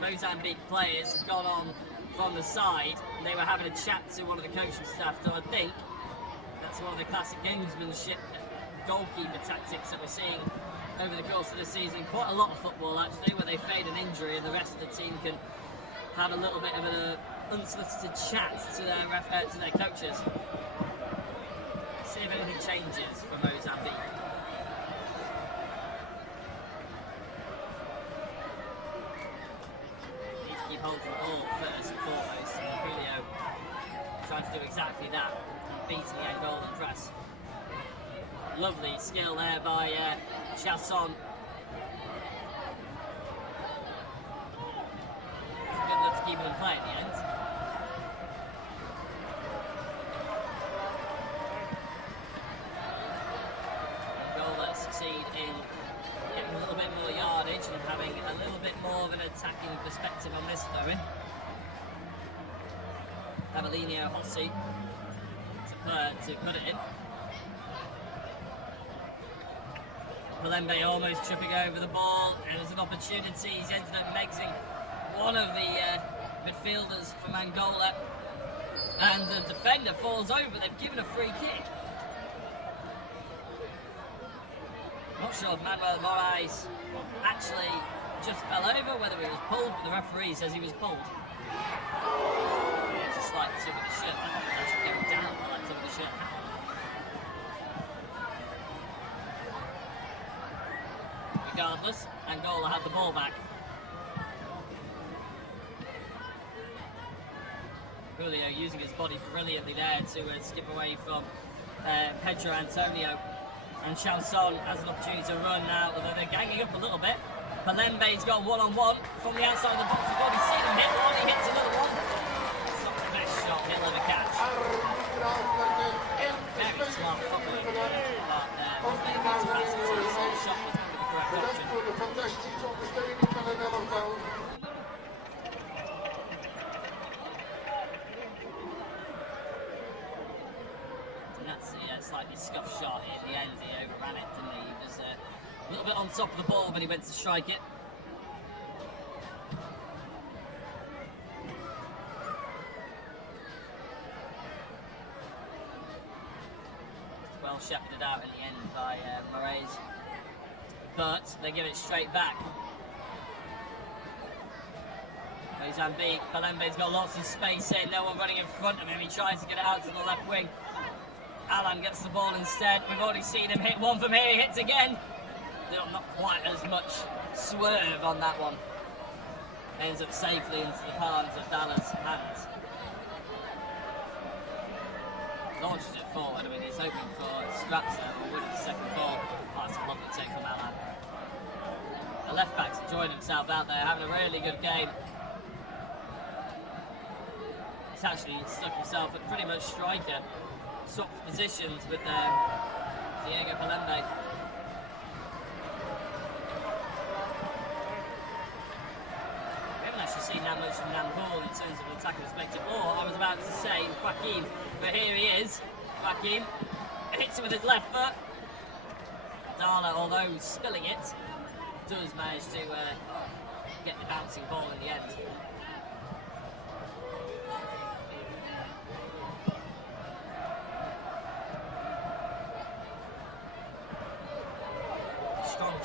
Mozambique players have gone on from the side and they were having a chat to one of the coaching staff, so I think that's one of the classic gamesmanship goalkeeper tactics that we're seeing over the course of the season. Quite a lot of football actually, where they fade an injury and the rest of the team can have a little bit of an unsolicited chat to their coaches. See if anything changes for Mozambique. Need to keep hold of the ball first and foremost. Julio trying to do exactly that and beating the Angolan press. Lovely skill there by Chasson. Good enough to keep him in play at the end. Angola succeed in getting a little bit more yardage and having a little bit more of an attacking perspective on this throw-in. Abelinho Hossi to put it in. Palembe almost tripping over the ball, and there's an opportunity. He's ended up mexing one of the midfielders from Angola, and the defender falls over. They've given a free kick. Not sure if Manuel Moraes actually just fell over, whether he was pulled, but the referee says he was pulled. Yeah, it's a slight tip of the shirt. I think it's actually going down while that tip of the shirt happened. Regardless, Angola had the ball back. Julio using his body brilliantly there to skip away from Pedro Antonio. And Chanson has an opportunity to run now, although they're ganging up a little bit. Palembe's got one-on-one from the outside of the box. We've already seen him hit one, he hits another one. It's not the best shot he'll ever catch. Very smart football, but wasn't able to pass it, so the shot was the correct option. And that's the slightly scuffed shot in the end. He overran it, didn't he? He was a little bit on top of the ball when he went to strike it. Well shepherded out in the end by Moraes, but they give it straight back. Mozambique, Palembe's got lots of space here, no one running in front of him. He tries to get it out to the left wing. Alan gets the ball instead. We've already seen him hit one from here, he hits again. Not quite as much swerve on that one. Ends up safely into the palms of Dallas' hands. Launches it forward. I mean, he's hoping for scraps there or winning the second ball. Oh, that's a lovely take from Alan. The left back's enjoying himself out there, having a really good game. He's actually stuck himself at pretty much striker. Swapped positions with Diego Palembe. We haven't actually seen that much from Nampool in terms of attacking perspective. Or I was about to say Joaquin, but here he is. Joaquin hits it with his left foot. Dala, although spilling it, does manage to get the bouncing ball in the end.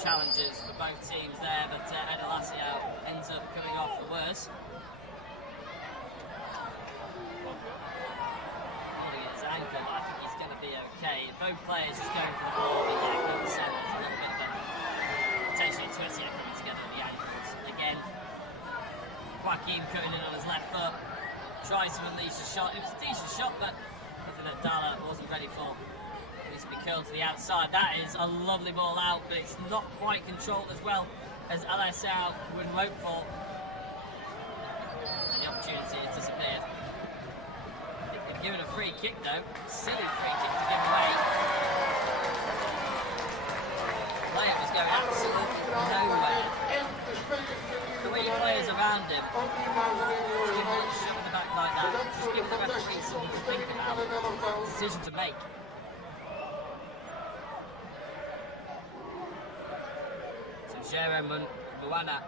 challenges for both teams there, but Elacio ends up coming off the worse. Holding his ankle, but I think he's going to be okay. Both players just going for the ball, but yeah, I understand there's a little bit of a potentially a twist here coming together at the ankles. Again, Joaquin cutting in on his left foot, tries to unleash a shot. It was a decent shot, but nothing that Dalla wasn't ready for. Needs to be curled to the outside. That is a lovely ball out, but it's not quite controlled as well as Elacio would hope for. And the opportunity has disappeared. They've been given a free kick though. Silly free kick to give away. The player was going absolutely nowhere. 3 players around him. Just give him a little shove in the back like that. Just give the referee something to think about. Decision to make. Jeremy Moana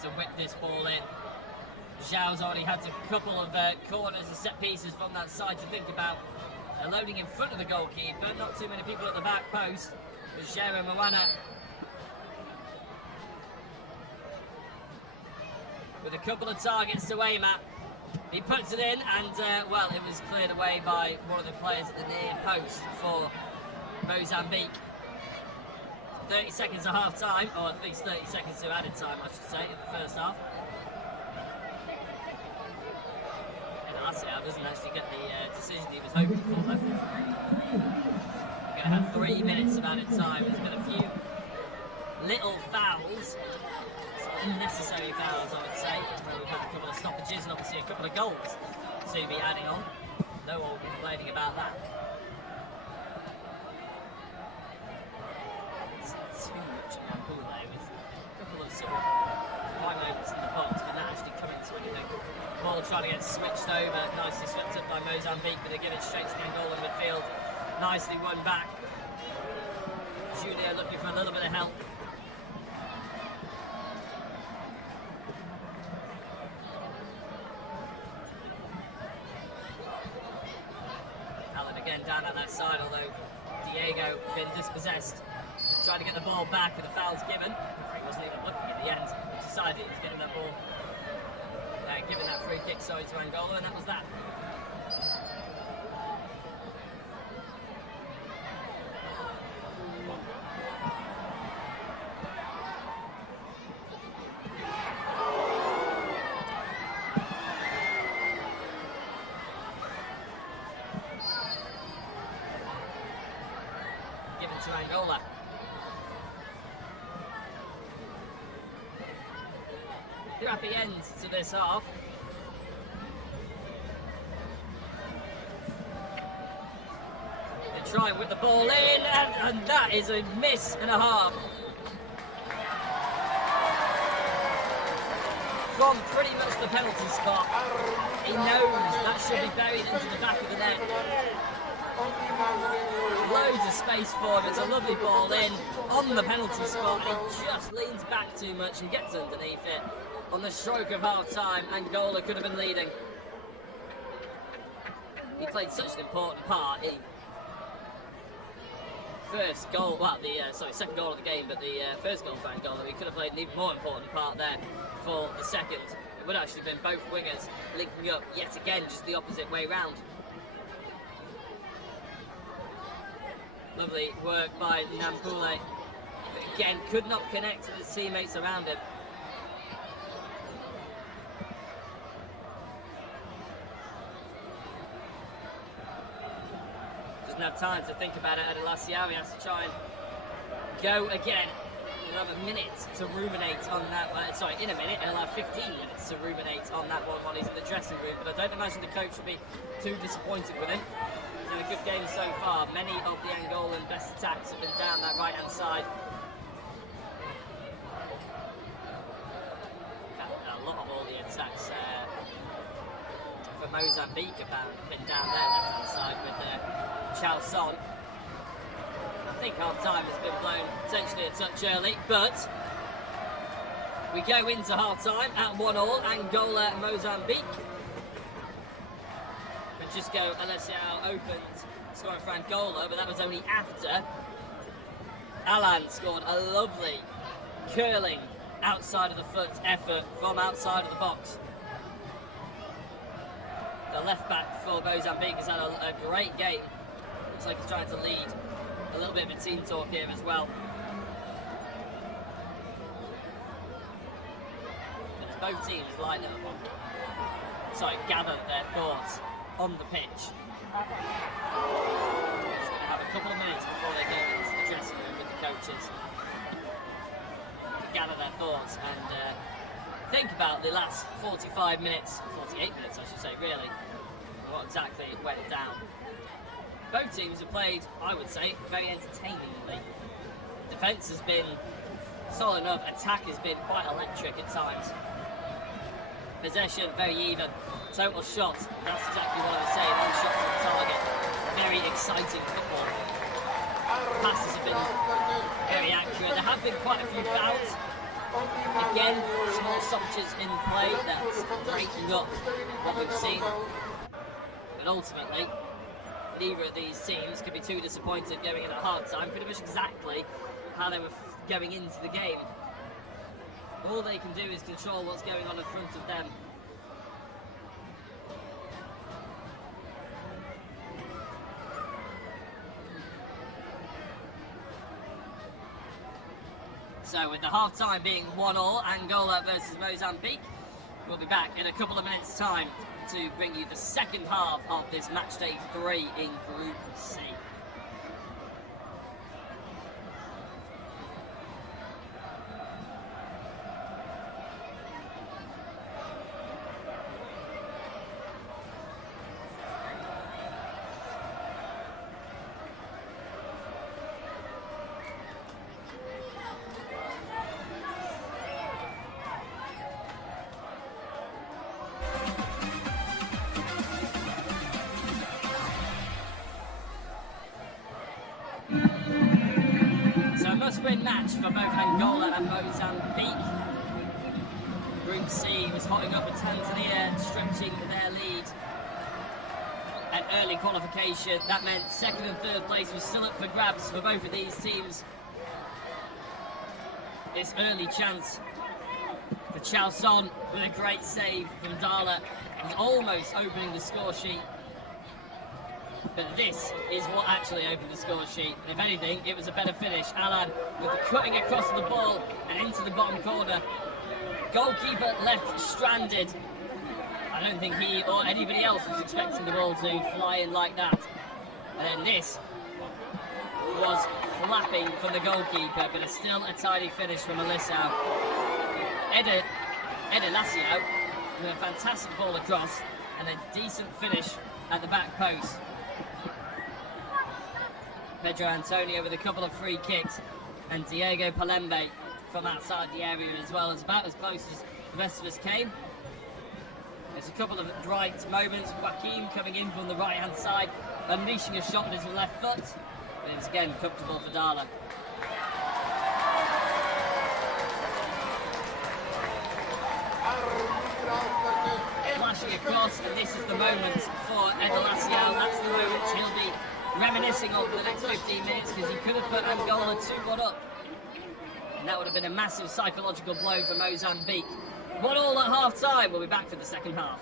to whip this ball in. Zhao's already had a couple of corners and set pieces from that side to think about. They're loading in front of the goalkeeper, not too many people at the back post. But Jeremy Moana with a couple of targets to aim at. He puts it in and, well, it was cleared away by one of the players at the near post for Mozambique. 30 seconds of half time, or at least 30 seconds to added time, I should say, in the first half. And Elacio doesn't actually get the decision he was hoping for, though. We're going to have 3 minutes of added time. There's been a few little fouls, some unnecessary fouls, I would say, where we've had a couple of stoppages and obviously a couple of goals to be adding on. No one will be complaining about that. Too much in that pool there, with a couple of sort of fine moments in the box, but not actually coming to anything. Ball trying to get switched over, nicely swept up by Mozambique, but they give it straight to the Angolan midfield. Nicely won back. Julio looking for a little bit of help. Alan again down at that side, although Diego been dispossessed. Trying to get the ball back and the foul's given. He wasn't even looking at the end. He decided he was getting that ball, giving that free kick, sorry, to Angola, and that was that. Given to Angola. Happy end to this half. They try with the ball in, and that is a miss and a half. From pretty much the penalty spot, he knows that should be buried into the back of the net. Loads of space for him. It's a lovely ball in on the penalty spot, and he just leans back too much and gets underneath it. On the stroke of half time, Angola could have been leading. He played such an important part. First goal, well, second goal of the game, but the first goal for Angola, he could have played an even more important part there for the second. It would actually have been both wingers linking up yet again, just the opposite way round. Lovely work by Nampule, but again could not connect with his teammates around him. Doesn't have time to think about it at Elacio. He has to try and go again. He'll have a minute to ruminate on that. In a minute, he'll have 15 minutes to ruminate on that one while he's in the dressing room. But I don't imagine the coach will be too disappointed with him. He's had a good game so far. Many of the Angolan best attacks have been down that right-hand side. In fact, a lot of all the attacks for Mozambique have been down their left-hand side with Chao Son. I think half-time has been blown potentially a touch early, but we go into half-time at 1-1, Angola Mozambique. Francisco Elacio opened scoring for Angola, but that was only after Alan scored a lovely curling outside of the foot effort from outside of the box. The left back for Mozambique has had a great game. Looks like he's trying to lead a little bit of a team talk here as well. But as both teams line up, gather their thoughts on the pitch. They're just going to have a couple of minutes before they go into the dressing room with the coaches to gather their thoughts and think about the last 45 minutes, 48 minutes I should say really, what exactly went down. Both teams have played, I would say, very entertainingly. Defence has been solid enough, attack has been quite electric at times. Possession, very even. Total shots, that's exactly what I was saying, one shot on target. Very exciting football. Passes have been very accurate. There have been quite a few fouls. Again, small stoppages in play that's breaking up what we've seen. But ultimately, neither of these teams could be too disappointed going in at half-time, pretty much exactly how they were going into the game. All they can do is control what's going on in front of them. So with the half-time being 1-1, Angola versus Mozambique, we'll be back in a couple of minutes' time to bring you the second half of this match day 3 in Group C. Must-win match for both Angola and Mozambique. Group C was hotting up with Tanzania stretching their lead. An early qualification, that meant second and third place was still up for grabs for both of these teams. This early chance for Chalson with a great save from Dala was almost opening the score sheet. But this is what actually opened the score sheet. If anything, it was a better finish. Alan with the cutting across the ball and into the bottom corner. Goalkeeper left stranded. I don't think he or anybody else was expecting the ball to fly in like that. And then this was flapping from the goalkeeper, but it's still a tidy finish from Alissao. Ede Lacio with a fantastic ball across and a decent finish at the back post. Pedro Antonio with a couple of free kicks, and Diego Palembe from outside the area as well, is about as close as the rest of us came. There's a couple of bright moments. Joaquim coming in from the right hand side, unleashing a shot with his left foot, but it's again comfortable for Dala. Flashing across, and this is the moment for Ede Lacio. That's the moment he'll be reminiscing on for the next 15 minutes, because he could have put Angola 2-1 up. And that would have been a massive psychological blow for Mozambique. 1-1 at half-time. We'll be back for the second half.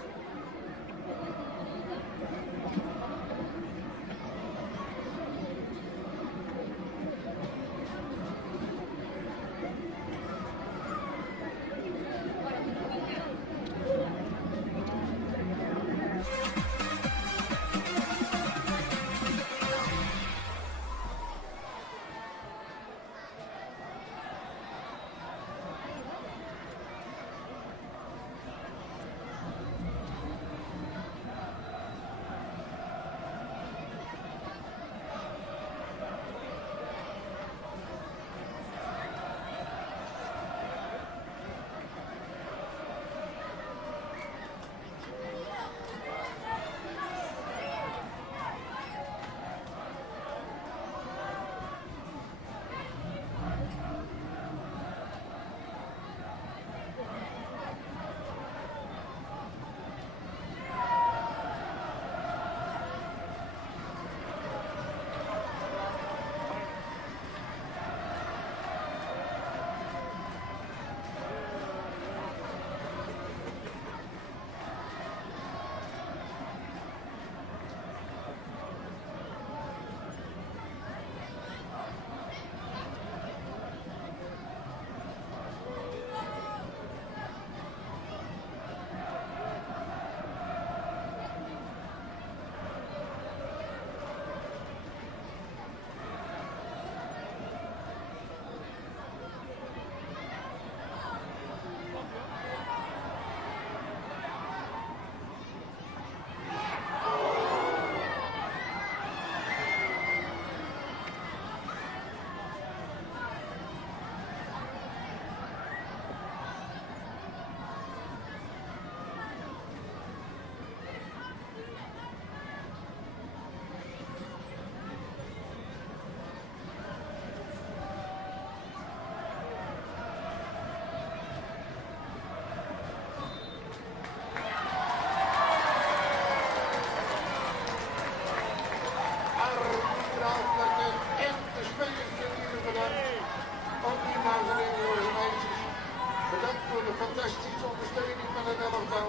Bedankt voor de fantastische ondersteuning van het elftal.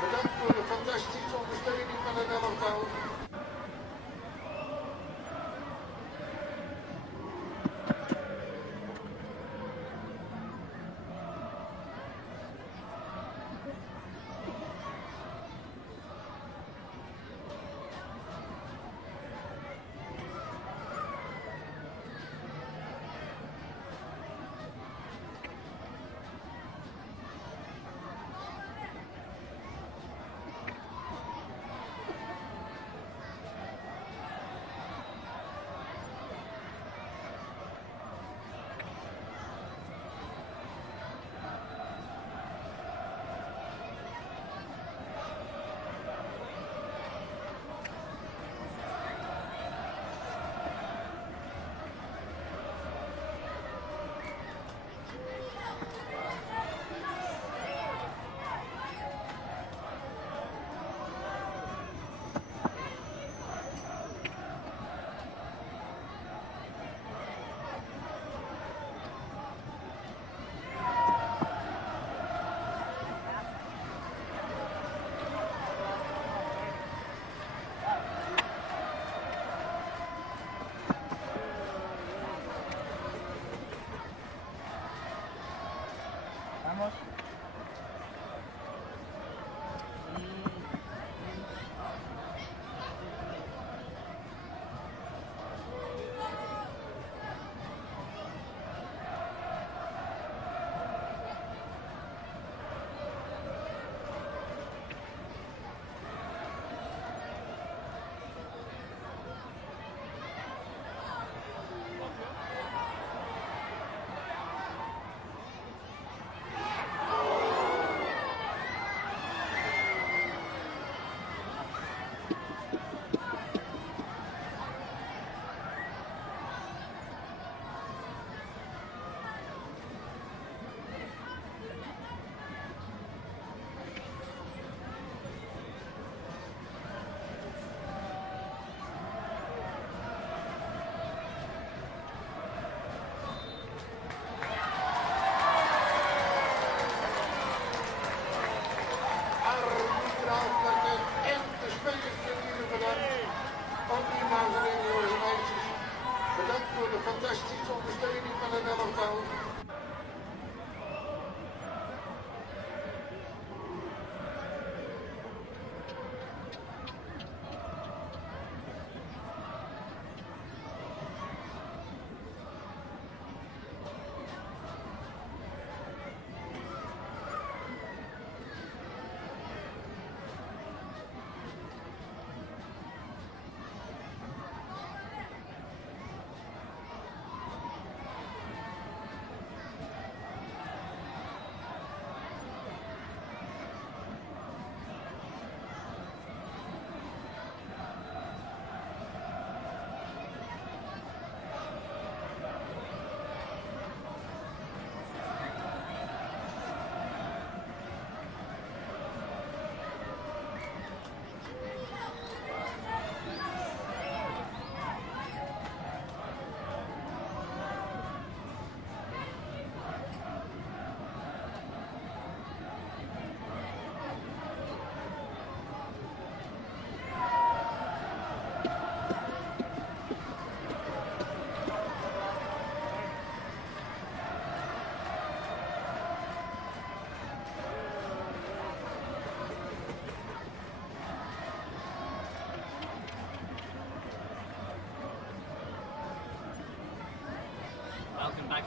Bedankt voor de fantastische ondersteuning van het elftal. Vamos.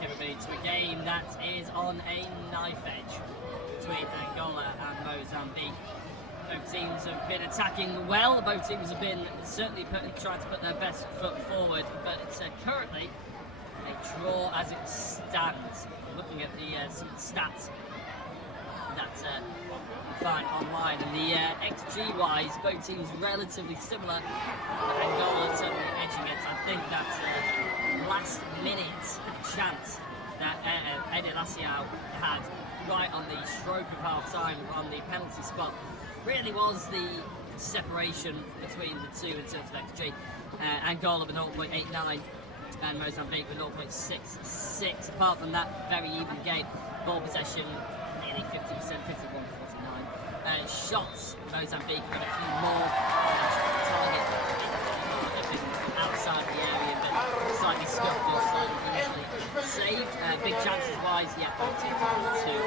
everybody to a game that is on a knife edge between Angola and Mozambique. Both teams have been attacking well. Both teams have been certainly trying to put their best foot forward, but it's currently a draw as it stands. Looking at some stats that you find online, and the XG-wise, both teams relatively similar. Angola certainly edging it. I think that last-minute chance that Edi Laciao had right on the stroke of half-time on the penalty spot really was the separation between the two in terms of XG. Angola with 0.89 and Mozambique with 0.66. Apart from that, very even game. Ball possession nearly 50%, 51-49. Shots, Mozambique got a few more. Target outside the area, but slightly scuffed or slightly easily saved. Big chances wise, yeah, both teams have two.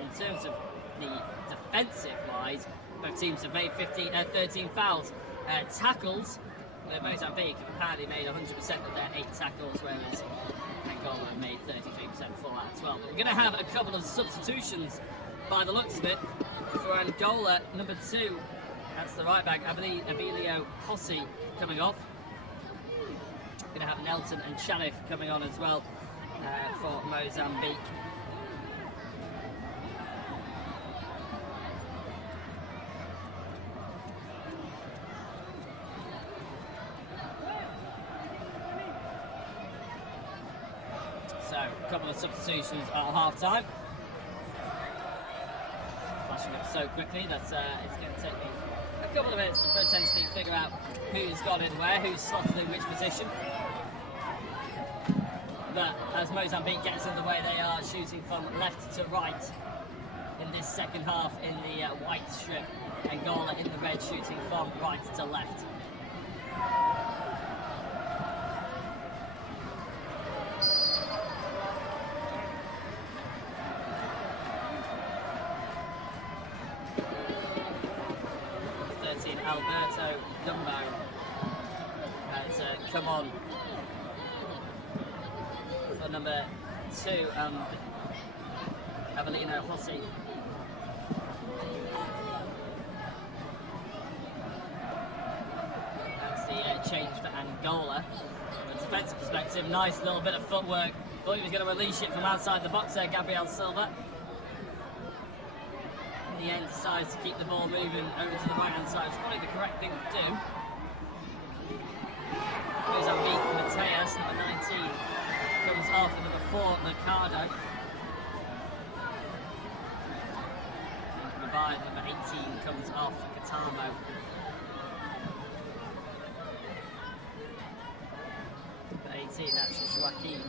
In terms of the defensive wise, both teams have made 13 fouls. Tackles, Mozambique have apparently made 100% of their 8 tackles, whereas Angola have made 33%, 4 out of 12. But we're going to have a couple of substitutions by the looks of it. For Angola, number 2, that's the right back, Abilio Hossi, coming off. We're going to have Nelson and Chalif coming on as well for Mozambique. So, a couple of substitutions at half-time. Flashing up so quickly that it's going to take me a couple of minutes to potentially figure out who's gone in where, who's slotted in which position. But as Mozambique gets underway, they are shooting from left to right in this second half in the white strip. Angola in the red, shooting from right to left. Alberto Dumbo has come on for number 2, Abilio Hossi. That's the change for Angola. From a defensive perspective, nice little bit of footwork. Thought he was going to release it from outside the box there, Gabriel Silva. In the end, decides to keep the ball moving over to the right-hand side. It's probably the correct thing to do. Mozambique, Mateus, number 19, comes off with number 4, Mercado. And Dubai, number 18, comes off Katamo. Number 18, that's Joaquin.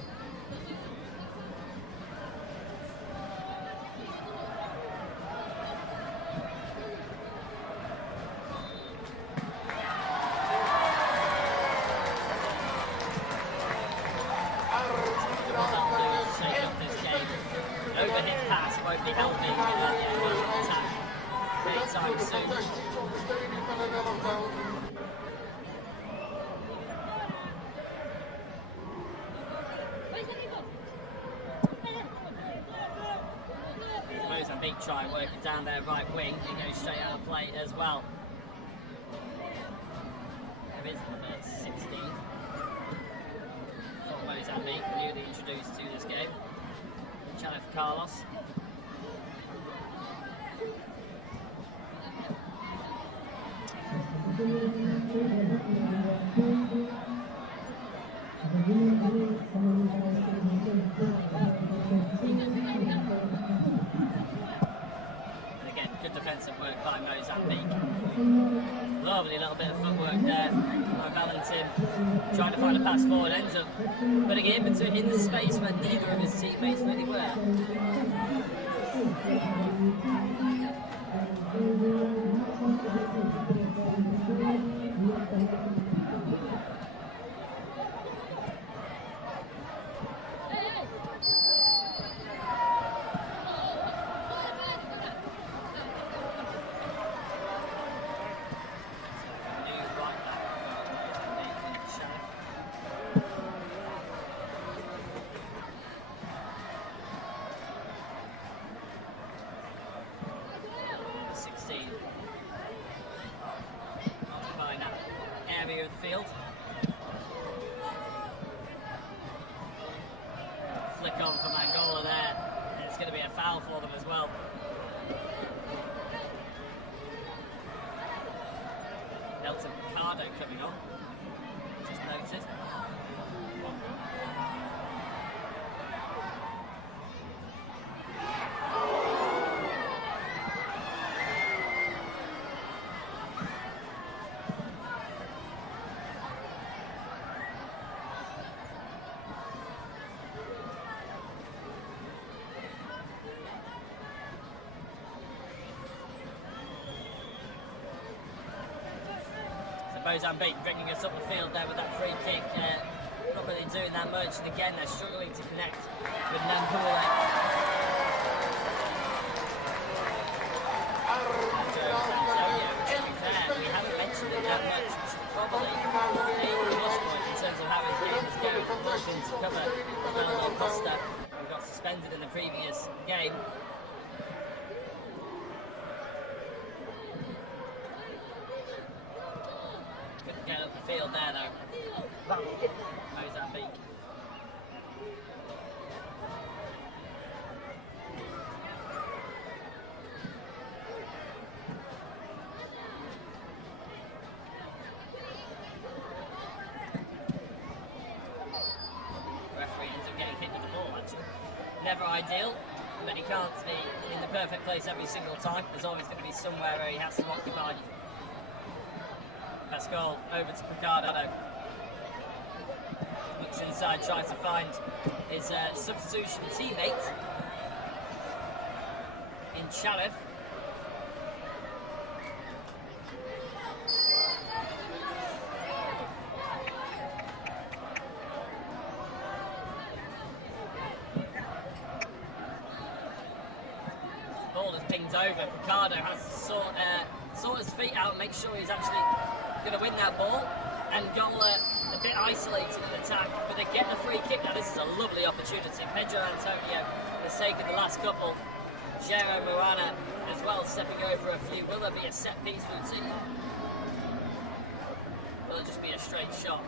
Overhit pass won't be helping the Angola attack anytime soon. Mozambique try and work it down their right wing. It goes straight out of play as well. There is number 16 for Mozambique, newly introduced to this game. Chalif Carlos. And again, good defensive work by Mozambique. Lovely little bit of footwork there by Valentin. Trying to find a pass forward, ends up putting it in the space where neither of his teammates really were. midfield. Flick on from Angola there, and it's going to be a foul for them as well. Nelson Ricardo coming on, just noticed. Mozambique bringing us up the field there with that free kick. Not really doing that much, and again they're struggling to connect with Angola. To be fair, we haven't mentioned it that much, which is probably a plus point in terms of how his game is going. Looking to cover Angola Costa, who got suspended in the previous game. Get up the field there though. Mozambique. Referee ends up getting hit with the ball actually. Never ideal, but he can't be in the perfect place every single time. There's always going to be somewhere where he has to occupy. Pascal over to Ricardo. Looks inside, tries to find his substitution teammate in Chalif. The ball is pinged over. Ricardo has to sort his feet out and make sure he's actually going to win that ball. Angola a bit isolated in attack, but they get the free kick. Now this is a lovely opportunity. Pedro Antonio has taken the last couple. Jero Moana as well stepping over a few. Will there be a set piece routine? Will it just be a straight shot?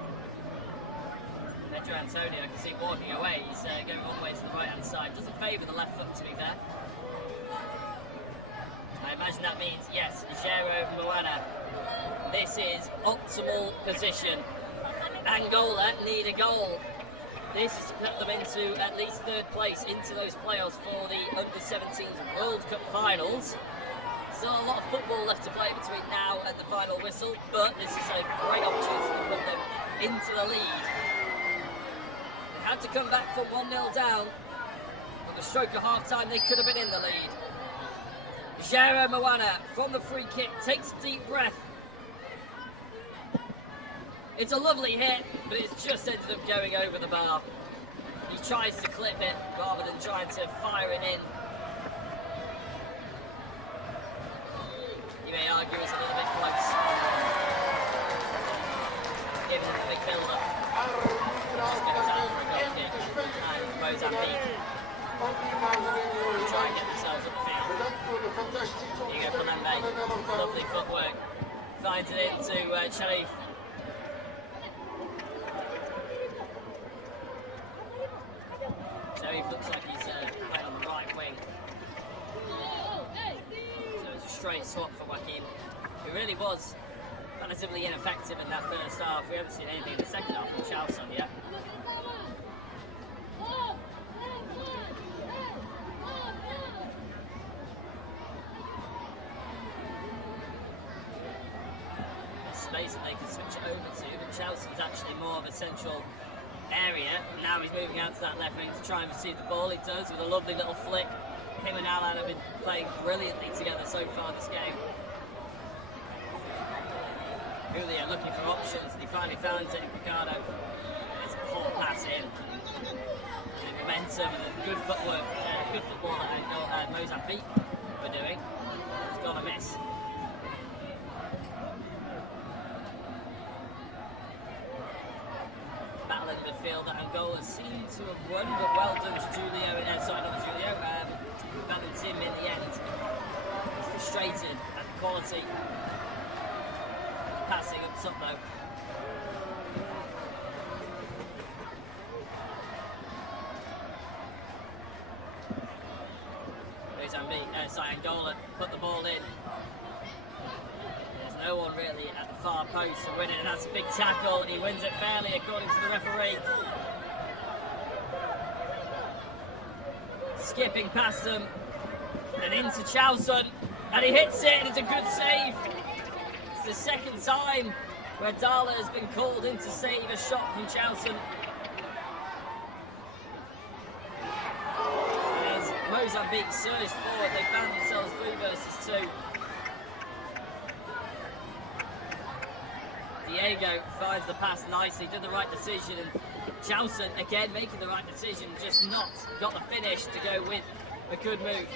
Pedro Antonio, I can see walking away. He's going all the way to the right hand side. Doesn't favour the left foot, to be fair. I imagine that means yes, Jero Moana. This is optimal position. Angola need a goal. This is to put them into at least third place into those playoffs for the Under-17 World Cup finals. Still a lot of football left to play between now and the final whistle, but this is a great opportunity to put them into the lead. They had to come back from 1-0 down. With a stroke of half-time, they could have been in the lead. Jero Moana from the free kick takes a deep breath. It's a lovely hit, but it's just ended up going over the bar. He tries to clip it rather than trying to fire it in. You may argue it's a little bit close. Giving it a big build-up. Just goes out for a goal kick. And Mozambique try and get themselves up the field. Here you go, Palembe. Lovely footwork. Finds it into Chalif. So he looks like he's playing on the right wing. So it's a straight swap for Joaquin, who really was relatively ineffective in that first half. We haven't seen anything in the second half from Charleston yet. Space that they can switch it over to, but Chelsea's actually more of a central area. Now he's moving out to that left wing to try and receive the ball. He does with a lovely little flick. Him and Alan have been playing brilliantly together so far this game. Julio looking for options and he finally found it in Ricardo. It's a poor pass in. And momentum and a good footwork, good football that Mozambique were doing. It's gone a miss. Battle in midfield that Angola seemed to have won, but well done to Julio, sorry not Julio, Valentim in the end. He's frustrated at the quality of passing up top though. Angola put the ball in. There's no one really at the far post to win it, and that's a big tackle, and he wins it fairly according to the referee. Skipping past them and into Chowson, and he hits it, and it's a good save. It's the second time where Dala has been called in to save a shot from Chowson. And as Mozambique surged forward, they found themselves 3 versus 2. Diego finds the pass nicely, did the right decision, and Chowson again making the right decision, just not got the finish to go with a good move.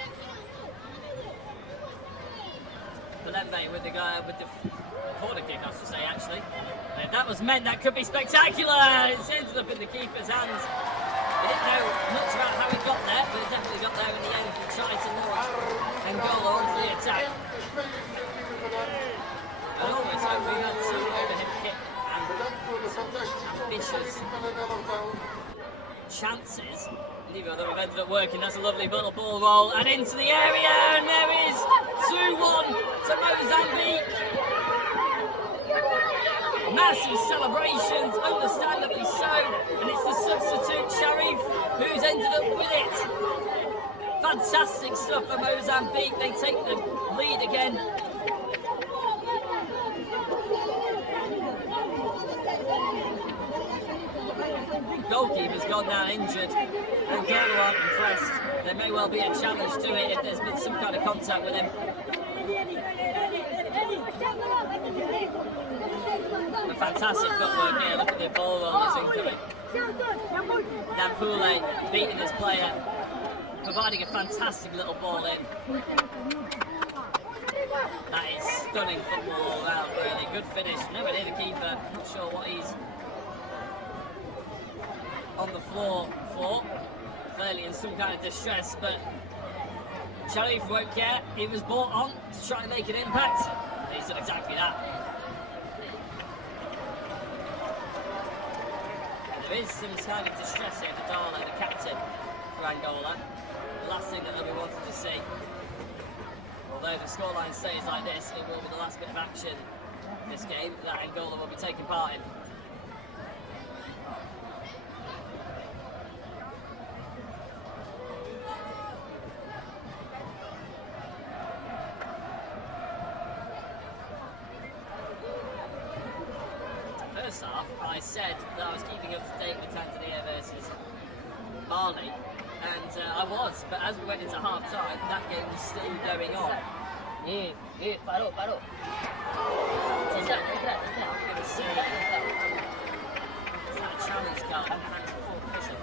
Palembe with the guy with the corner kick, I should say, actually. And if that was meant, that could be spectacular. It's ended up in the keeper's hands. We didn't know much about how it got there, but it definitely got there in the end. He tried to launch Angola onto the attack. I always hope we had 2 overhead kick and ambitious chances. They've ended up working. That's a lovely little ball roll and into the area, and there is 2-1 to Mozambique. Massive celebrations, understandably so, and it's the substitute Sharif who's ended up with it. Fantastic stuff for Mozambique. They take the lead again. Goalkeeper's gone down injured, and Angola aren't impressed. There may well be a challenge to it if there's been some kind of contact with him. A fantastic footwork here, look at the ball roll that's incoming. Nampule beating his player, providing a fantastic little ball in. That is stunning football all round, really. Good finish, nowhere near the keeper, not sure what he's on the floor for, clearly in some kind of distress, but Sharif won't care. He was brought on to try and make an impact, and he's done exactly that. And there is some kind of distress here for Dala, the captain for Angola. The last thing that we wanted to see. Although the scoreline stays like this, it will be the last bit of action this game that Angola will be taking part in. First half, I said that I was keeping up to date with Tanzania versus Mali, and I was, but as we went into half time, that game was still going on. Paro. Is that a challenge card? Hands before official.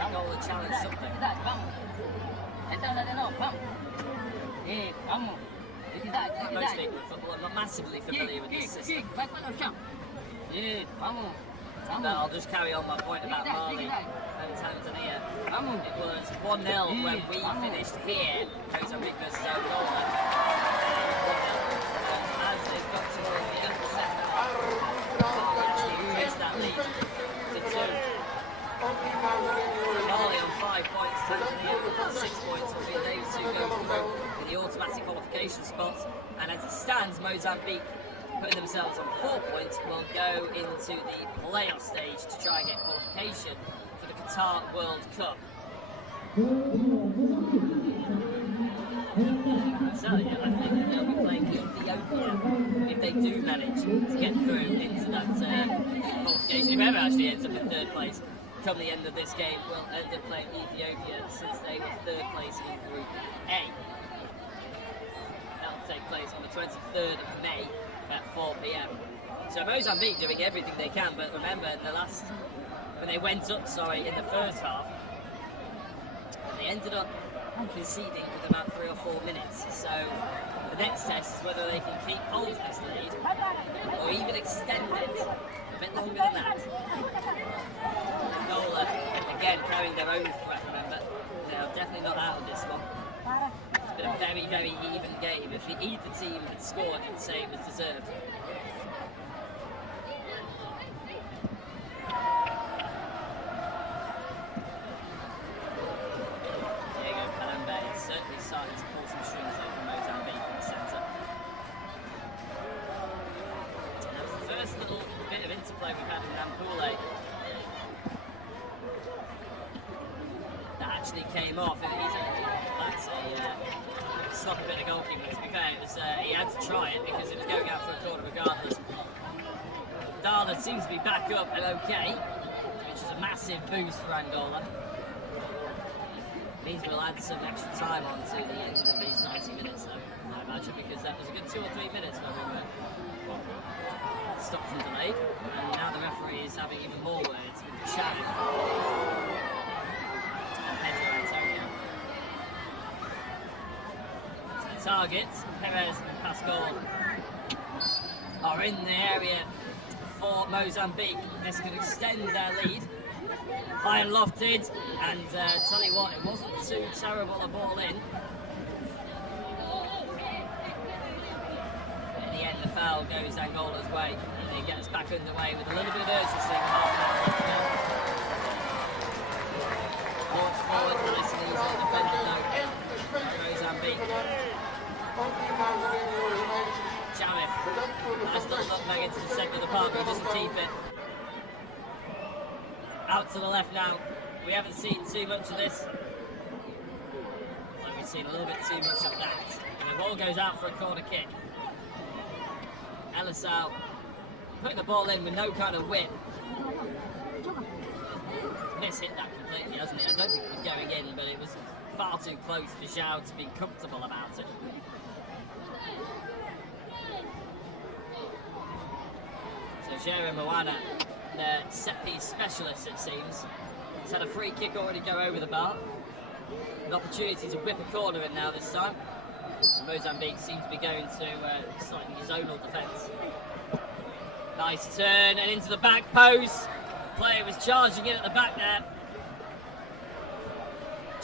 Angola challenge something. Most people in football are not massively familiar with this system. But I'll just carry on my point about Mali and Tanzania. It was 1-0 when we finished here, Mozambique versus Angola. 1-0. As they got towards the end of the second half, Mali actually increased that lead to 2. Mali on 5 points, Tanzania on 6 points, albeit those two go through in the automatic qualification spots. And as it stands, Mozambique, putting themselves on 4 points, will go into the playoff stage to try and get qualification for the Qatar World Cup. So yeah, I think that they'll be playing Ethiopia if they do manage to get through into that qualification. Whoever actually ends up in 3rd place come the end of this game will end up playing Ethiopia, since they were 3rd place in Group A. That will take place on the 23rd of May at 4 p.m. So Mozambique doing everything they can, but remember when they went up, in the first half, they ended up conceding with about 3 or 4 minutes. So the next test is whether they can keep hold of this lead or even extend it a bit longer than that. Angola, again, carrying their own threat, remember. They're definitely not out of this one. It's been a very, very even game. If either team had scored, you'd say it was deserved. Diego Palembe, it's actually came off. That's a sloppy bit of goalkeeping. To be fair, he had to try it because it was going out for a corner regardless. Darla seems to be back up and okay, which is a massive boost for Angola. Means we'll add some extra time on to the end of these 90 minutes though, I imagine, because that was a good 2 or 3 minutes when we were stopped and delayed, and now the referee is having even more words with Chav and Pedro Antonio. So the targets, Perez and Pascal, are in the area for Mozambique. This could extend their lead. High and lofted, and tell you what, it wasn't too terrible a ball in. In the end, the foul goes Angola's way, and he gets back underway with a little bit of urgency. Half an hour left to go. Walks forward, nice and easy, defended though. Mozambique. Javif, nice little look back into the centre of the park, but he doesn't keep it. Out to the left now. We haven't seen too much of this. We've seen a little bit too much of that. And the ball goes out for a corner kick. Elisau putting the ball in with no kind of whip. Miss hit that completely, hasn't he? I don't think it was going in, but it was far too close for Zhao to be comfortable about it. So Jerry Moana, the set-piece specialist, it seems. He's had a free kick already go over the bar. An opportunity to whip a corner in now this time. Mozambique seems to be going to slightly zonal defence. Nice turn and into the back post. Player was charging in at the back there.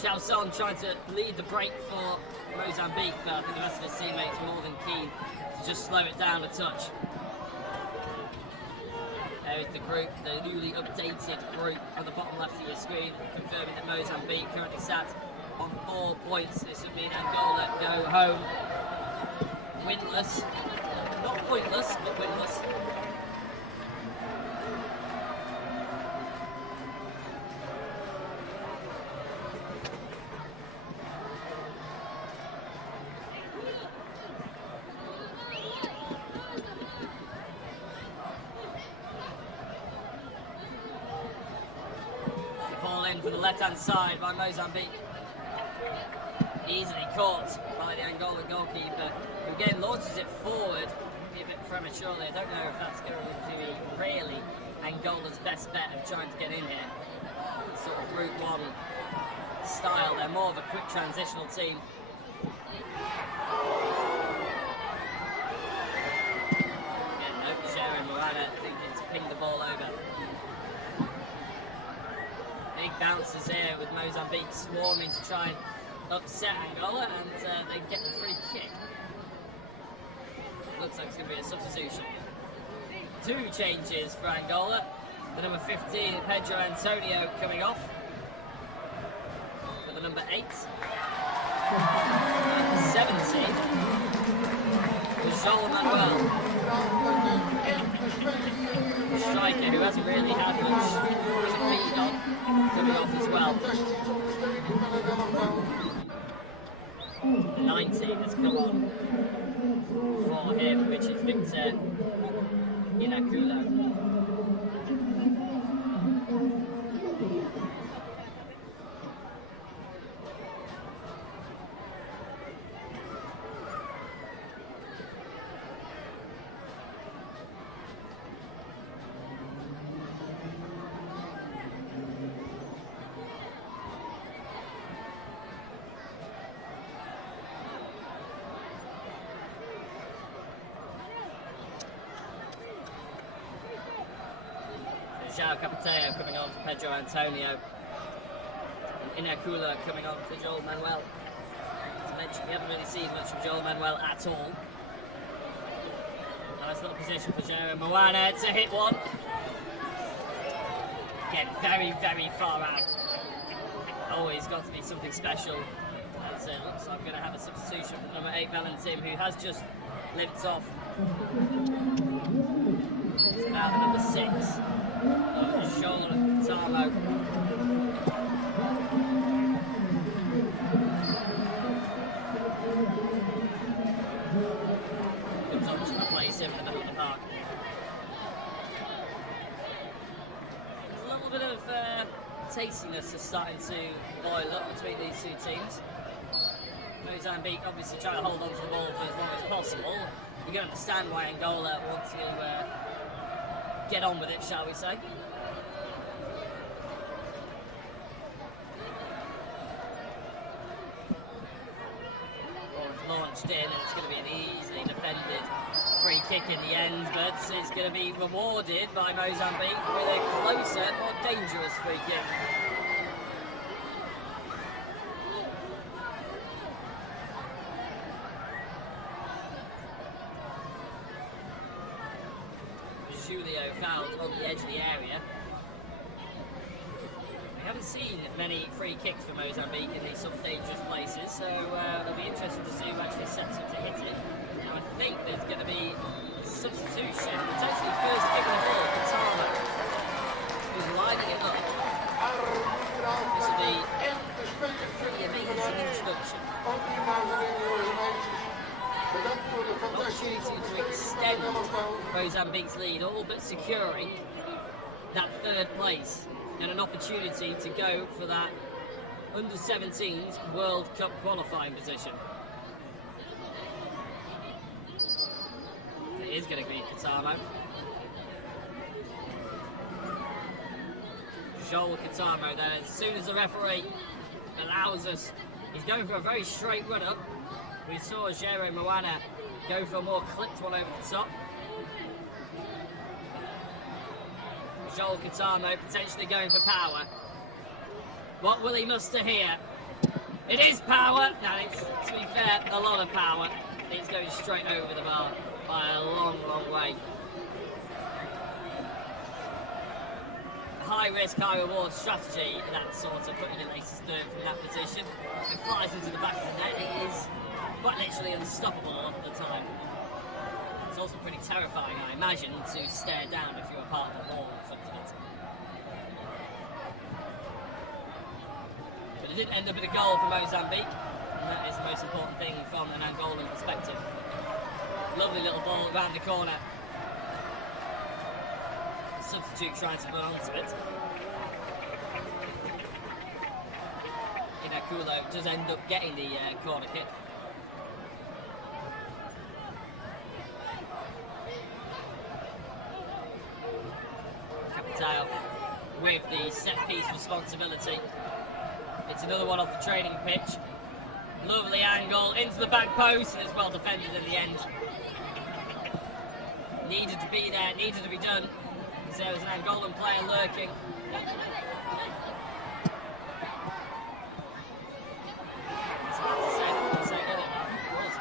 Chao Son trying to lead the break for Mozambique, but I think the rest of his teammates are more than keen to just slow it down a touch. There's the group, the newly updated group on the bottom left of your screen, confirming that Mozambique currently sat on 4 points. This would mean Angola go home winless. Not pointless, but winless. For the left-hand side by Mozambique. Easily caught by the Angolan goalkeeper, who again launches it forward, maybe a bit prematurely. I don't know if that's going to be really Angola's best bet of trying to get in here. Sort of Route 1 style. They're more of a quick transitional team. Again, no, Jerry Morana thinking to ping the ball over. Big bounces here with Mozambique swarming to try and upset Angola, and they get the free kick. Looks like it's going to be a substitution. 2 changes for Angola. The number 15, Pedro Antonio, coming off for the number 8. And the 17 was Joel Manuel, the striker who hasn't really had much to feed on, coming off as well. The 19 has come on for him, which is Victor Inaculo. João Capiteo coming on for Pedro Antonio. And Inakula coming on for Joel Manuel. As mentioned, we haven't really seen much of Joel Manuel at all. Nice little position for Jerry Moana to hit one. Again, very, very far out. Always got to be something special. As it looks like we're going to have a substitution for number 8, Valentim, who has just limped off. So now the number 6. Joel Tamo. bit of tastiness is starting to boil up between these two teams. Mozambique obviously trying to hold on to the ball for as long as possible. You can understand why Angola want to get on with it, shall we say. Launched in, and it's going to be an easily defended free kick in the end, but it's going to be rewarded by Mozambique with a closer, more dangerous free kick. Julio fouled on the edge of the area. We haven't seen many free kicks for Mozambique in these sort of dangerous places, so it'll be interesting to see who actually sets up to hit it. Now I think there's going to be a substitution, potentially first kick of the ball, Katama, who's lining it up. This will be pretty amazing introduction. Opportunity to extend Mozambique's lead, all but securing that third place, and an opportunity to go for that under-17s World Cup qualifying position. It is going to be Katamo. Joel Katamo then, as soon as the referee allows us, he's going for a very straight run-up. We saw Jero Moana go for a more clipped one over the top. Joel Katamo potentially going for power. What will he muster here? It is power! Now, it's, to be fair, a lot of power. It's going straight over the bar by a long, long way. High risk, high reward strategy, and that's sort of putting your latest third from that position. If it flies into the back of the net, it is quite literally unstoppable a lot of the time. It's also pretty terrifying, I imagine, to stare down if you're a part of the ball or something. But it did end up in a goal for Mozambique, and that is the most important thing from an Angolan perspective. Lovely little ball around the corner. The substitute trying to put onto it. Inakulo does end up getting the corner kick. With the set-piece responsibility. It's another one off the training pitch. Lovely angle into the back post, and it's well defended in the end. Needed to be there, needed to be done, because there was an Angolan player lurking. I was about to say earlier, I think it was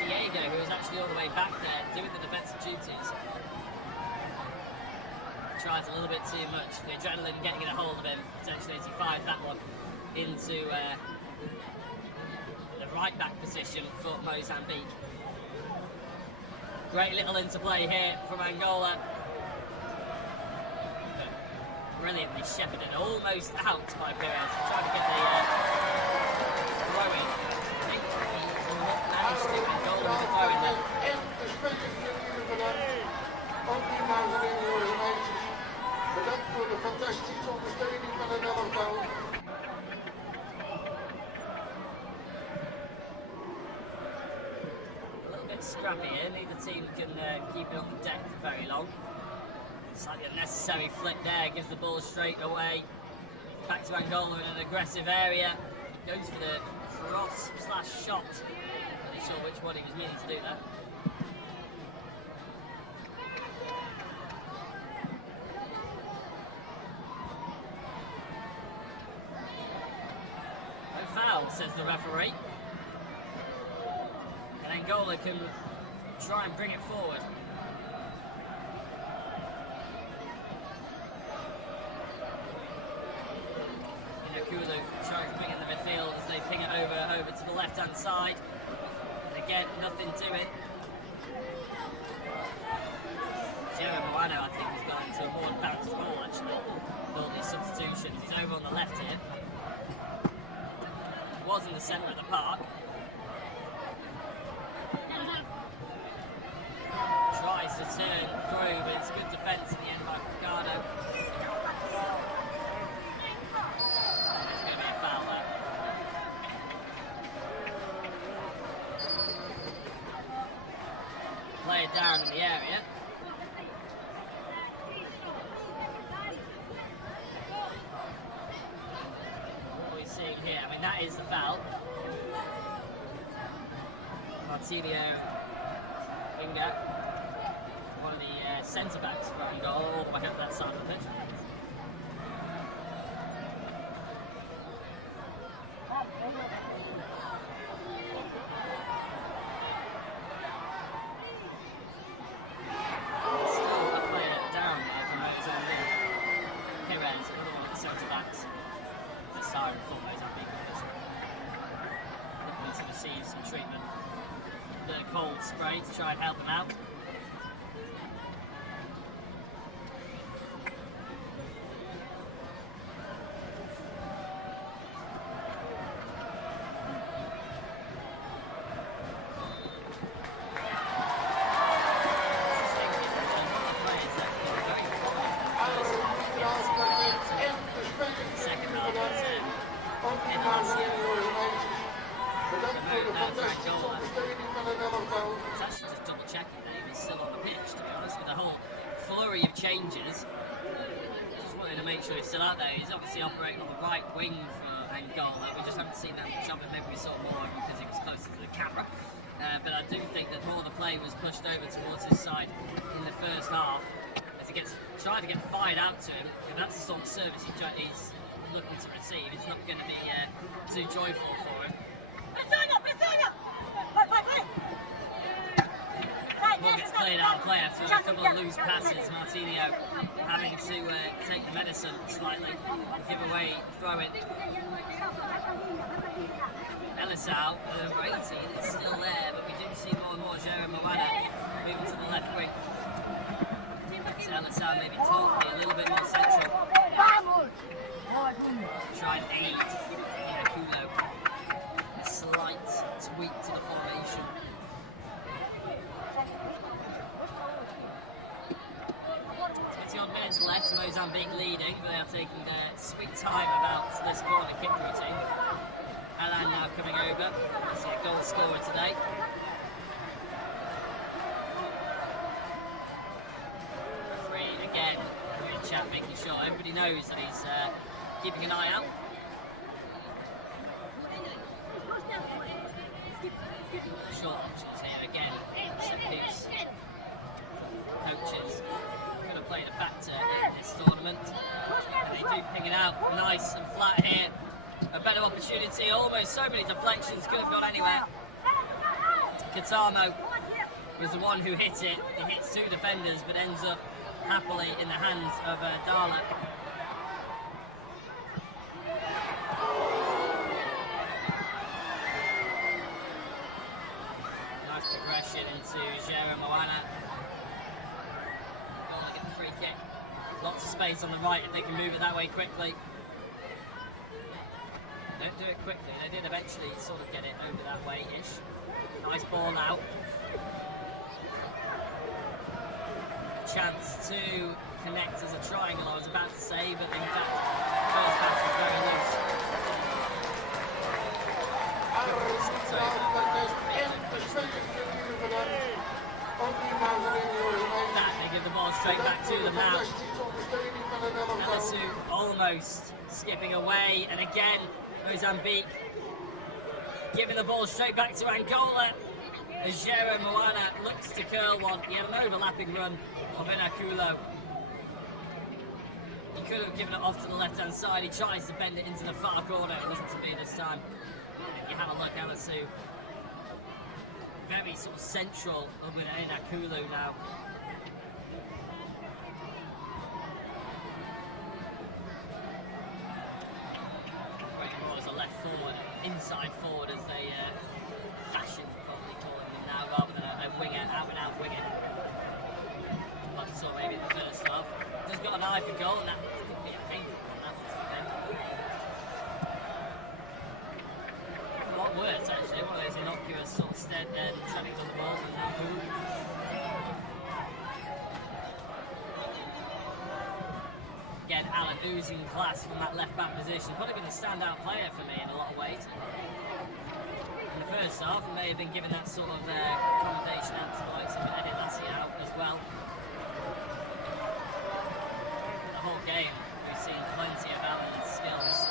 Diego, who was actually all the way back there doing the defensive duties. Tried a little bit too much, the adrenaline getting a hold of him, potentially as he fired that one into the right back position for Mozambique. Great little interplay here from Angola. But brilliantly shepherded, almost out by Perez, trying to get the throw in. I think he managed to Angola with the throw in there. Bedankt voor de fantastische ondersteuning van het elftal. A little bit scrappy here, neither team can keep it on the deck for very long. Slightly unnecessary flick there, gives the ball straight away. Back to Angola in an aggressive area. Goes for the cross/shot. Not really sure which one he was meaning to do there. Says the referee, and Angola can try and bring it forward. Inakulu trying to bring in the midfield as they ping it over to the left-hand side, and again nothing to it. Jero Moano, I think, has got into a more advanced role actually with all these substitutions. He's over on the left here. Was in the centre of the park. Tries to turn through, but it's good defence in the end by Ricardo. that is the foul. Martilio Inga, one of the centre backs for Angola, all the way up that side of the pitch. Some treatment, a bit of cold spray to try and help him out. Second half, it's actually just double checking that he was still on the pitch, to be honest, with the whole flurry of changes. Just wanted to make sure he's still out there. He's obviously operating on the right wing for Angola. We just haven't seen that much of him. Maybe we saw more of him because he was closer to the camera. But I do think that more of the play was pushed over towards his side in the first half as he tried to get fired out to him. If that's the sort of service he's looking to receive, it's not going to be too joyful for him. Ball gets cleared out of play after a couple of loose passes. Martinho having to take the medicine slightly, give away, throw it. Elisau, Brady is still there, but we do see more and more Jerome Moana moving to the left wing. So Elisau maybe told to be a little bit more central. Try and aid Kulo. A slight tweak to the formation. 20-odd minutes left, Mozambique leading, but they are taking their sweet time about this corner kick routine. Alan now coming over. Let's see a goal scorer today. Referee again, in chat, making sure everybody knows that he's keeping an eye out. Short options here again. Set piece. Coaches could have played a factor in this tournament. And they do ping it out nice and flat here. A better opportunity, almost so many deflections, could have gone anywhere. Katamo was the one who hit it. He hits two defenders but ends up happily in the hands of Darla. Nice progression into Jerome Moana. Goal to get the free kick. Lots of space on the right if they can move it that way quickly. Don't do it quickly, they did eventually sort of get it over that way-ish. Nice ball now. A chance to connect as a triangle, I was about to say, but in fact, first pass was very loose. That, they give the ball straight back to them now. Elisu almost skipping away, and again, Mozambique giving the ball straight back to Angola as Jerome Moana looks to curl one. He had an overlapping run of Inakulo. He could have given it off to the left hand side. He tries to bend it into the far corner. It wasn't to be this time. If you have a look, Elisu very sort of central over Inakulo now. Forward, inside forward as they fashion, probably calling him now, rather than a winger, out and out winger. Like I saw maybe in the first half. Just got an eye for goal, and that could be a painful one, that one, to be fair. A lot worse, actually, one of those innocuous sort of treadings on the ball and that boom. Again, Alan oozing class from that left-back position. Probably been a standout player for me in a lot of ways. In the first half, he may have been given that sort of commendation out to the likes of Eddie Lassie out as well. The whole game, we've seen plenty of Alan's skills.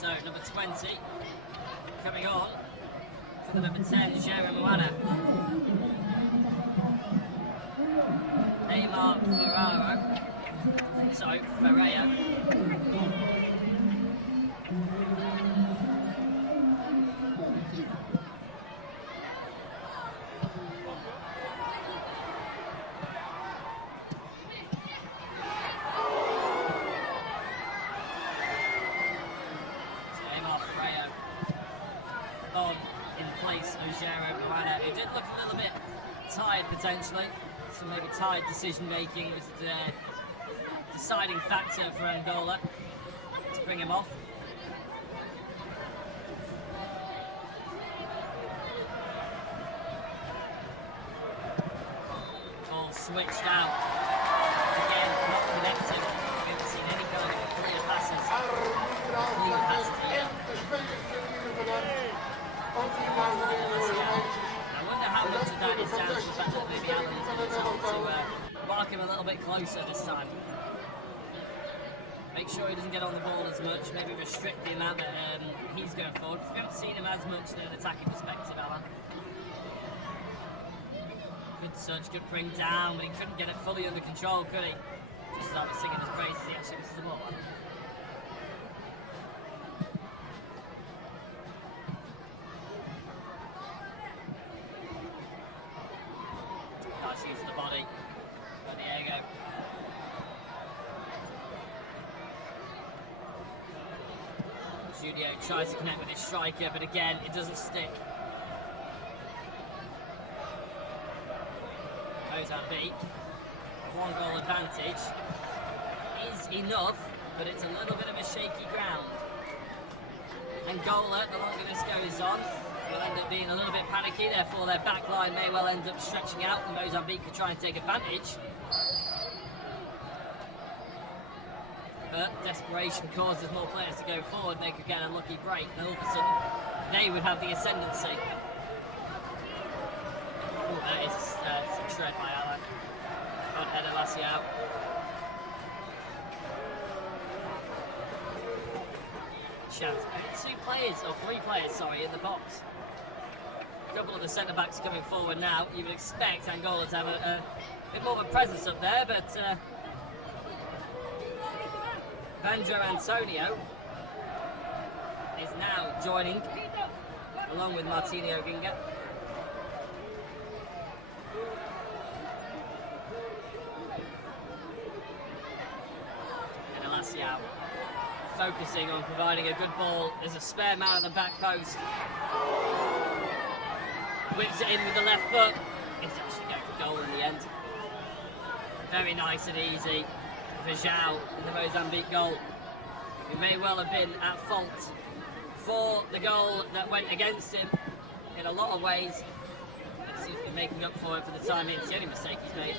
So number 20 coming on for the number 10, Jeremy Moana. Neymar Ferreira. On in place of Jeremy Moana. It did look a little bit tired potentially. Some maybe tired decision making was the deciding factor for Angola to bring him off. All switched out. Again, not connected. We haven't seen any kind of clear passes. Clean passes here. I wonder how much of that is down to the fact that maybe Alan's going to mark him a little bit closer this time. Make sure he doesn't get on the ball as much, maybe restrict the amount that he's going forward. We haven't seen him as much in an attacking perspective, Alan. Good touch, good bring down, but he couldn't get it fully under control, could he? Just started singing his praises, he actually misses the ball. Nice use of the body. Diego. Julio tries to connect with his striker, but again, it doesn't stick. Mozambique, one goal advantage is enough, but it's a little bit of a shaky ground. Angola, the longer this goes on, will end up being a little bit panicky, therefore their back line may well end up stretching out and Mozambique could try and take advantage. But desperation causes more players to go forward, they could get a lucky break, and all of a sudden they would have the ascendancy. Oh, that is some shred by Alan. Can't head Lassie out. Chance. Three players, in the box. A couple of the centre-backs coming forward now. You would expect Angola to have a bit more of a presence up there, but Vandro Antonio is now joining, along with Martinho Ginga. And Alassiao focusing on providing a good ball. There's a spare man at the back post. Whips it in with the left foot. It's actually going for goal in the end. Very nice and easy for João in the Mozambique goal. He may well have been at fault for the goal that went against him in a lot of ways. He seems to be making up for it for the time in. It's the only mistake he's made.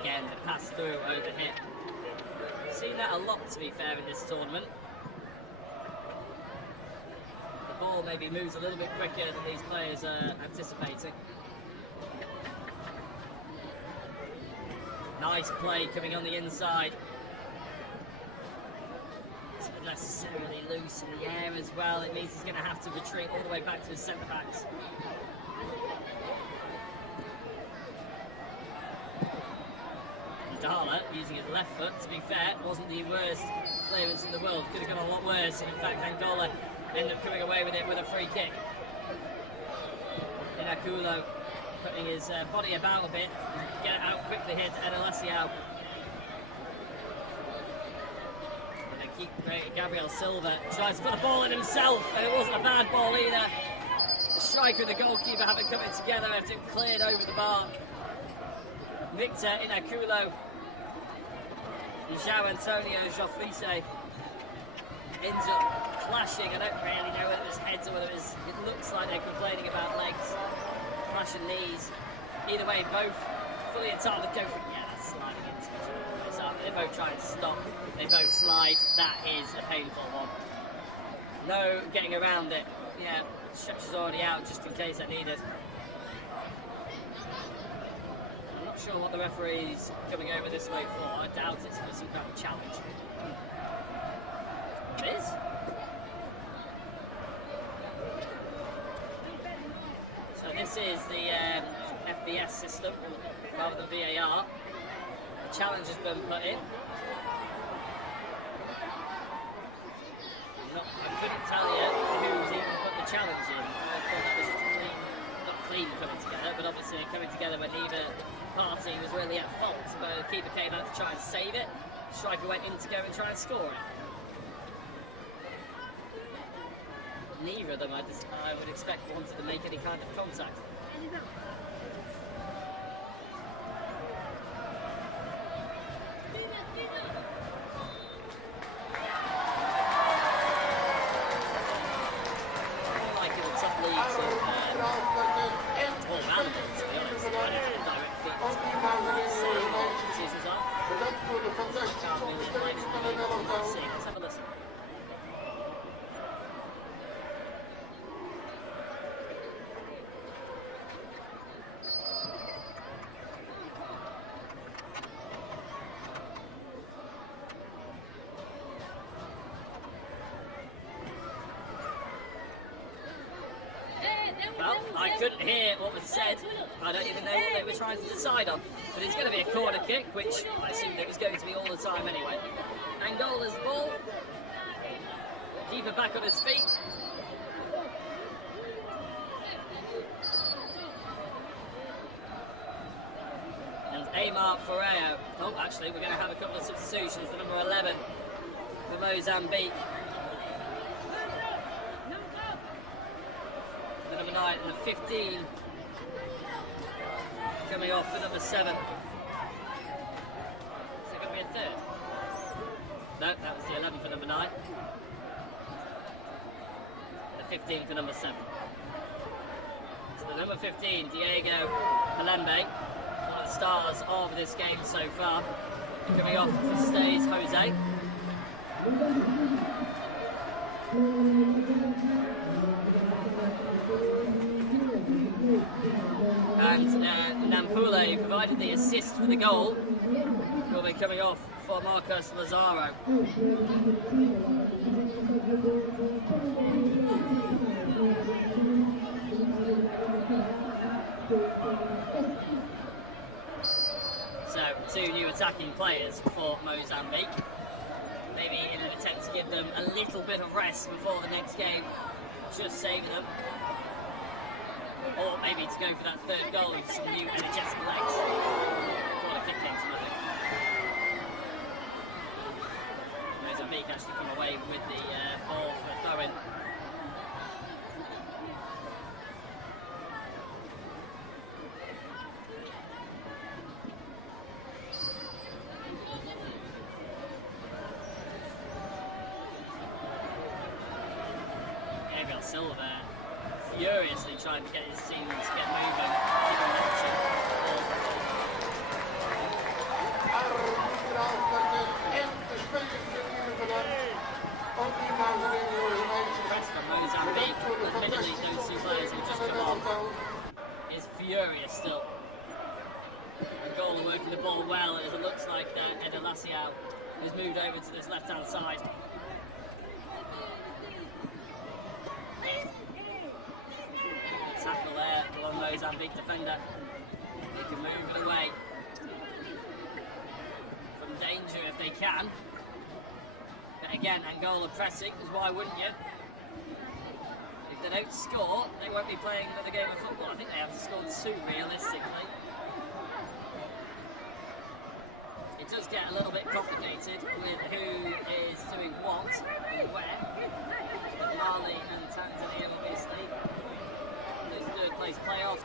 Again, the pass through over hit. We've seen that a lot, to be fair, in this tournament. The ball maybe moves a little bit quicker than these players are anticipating. Nice play coming on the inside. It's not necessarily loose in the air as well. It means he's going to have to retreat all the way back to his centre-backs. Dala, using his left foot, to be fair, wasn't the worst clearance in the world. Could have gone a lot worse, and in fact Angola ended up coming away with it with a free kick. Inakulo putting his body about a bit, get it out quickly here to Alassiao. And they keep Gabriel Silva tries to put a ball in himself, and it wasn't a bad ball either. The striker and the goalkeeper have it coming together after it cleared over the bar. Victor Inakulo. João Antonio Joflise ends up clashing. I don't really know whether it was heads or whether it looks like they're complaining about legs. Clashing knees. either way, both fully entitled to go for that's sliding into each other. So they both try and stop, they both slide. That is a painful one. No getting around it. Yeah, stretch is already out just in case I need it. I'm not sure what the referee's coming over this way for. I doubt it's for some kind of challenge. It is. So this is the FBS system rather than VAR. The challenge has been put in. I couldn't tell you who's even put the challenge in. I thought that was just clean, not clean coming together, but obviously coming together when neither party was really at fault. But the keeper came out to try and save it. The striker went in to go and try and score it. Neither of them, I would expect, wanted to make any kind of contact. Bedankt voor de fantastische ondersteuning van het elftal. Let's have a listen. Well, I couldn't hear what was said. I don't even know what they were trying to decide on. But it's going to be a corner kick, which I assumed it was going to be all the time anyway. Angola's ball. Keeper back on his feet. And Amar Ferreo. Oh, actually, we're going to have a couple of substitutions. The number 11 for Mozambique. The number 9 and the 15 coming off the number 7. Is there going to be a third? No, that was the 11 for number 9. The 15 for number 7. So the number 15, Diego Palembe, one of the stars of this game so far, coming off for Stays Jose. And Nampula, who provided the assist for the goal, will be coming off for Marcos Lazaro. So, 2 new attacking players for Mozambique. Maybe in an attempt to give them a little bit of rest before the next game, just saving them. Or maybe to go for that third goal with some new energetic legs. Corner kick came to nothing. Mozambique actually come away with the ball for a throw-in. Gabriel Silva furiously trying to get his team to get moving. Arbitraal kwartet en de spelers natuurlijk bedankt. Ook die maanden in de Press from Mozambique, admittedly those 2 players who just come on, is furious still. Angola working the ball well as it looks like Eder Lacial has moved over to this left-hand side. Tackle there on Mozambique defender. They can move it away from danger if they can. But again, Angola pressing, because why wouldn't you? If they don't score, they won't be playing another game of football. I think they have to score 2 realistically. It does get a little bit complicated with who is doing what and where. With Mali and Tanzania, obviously. Those 3rd place playoffs.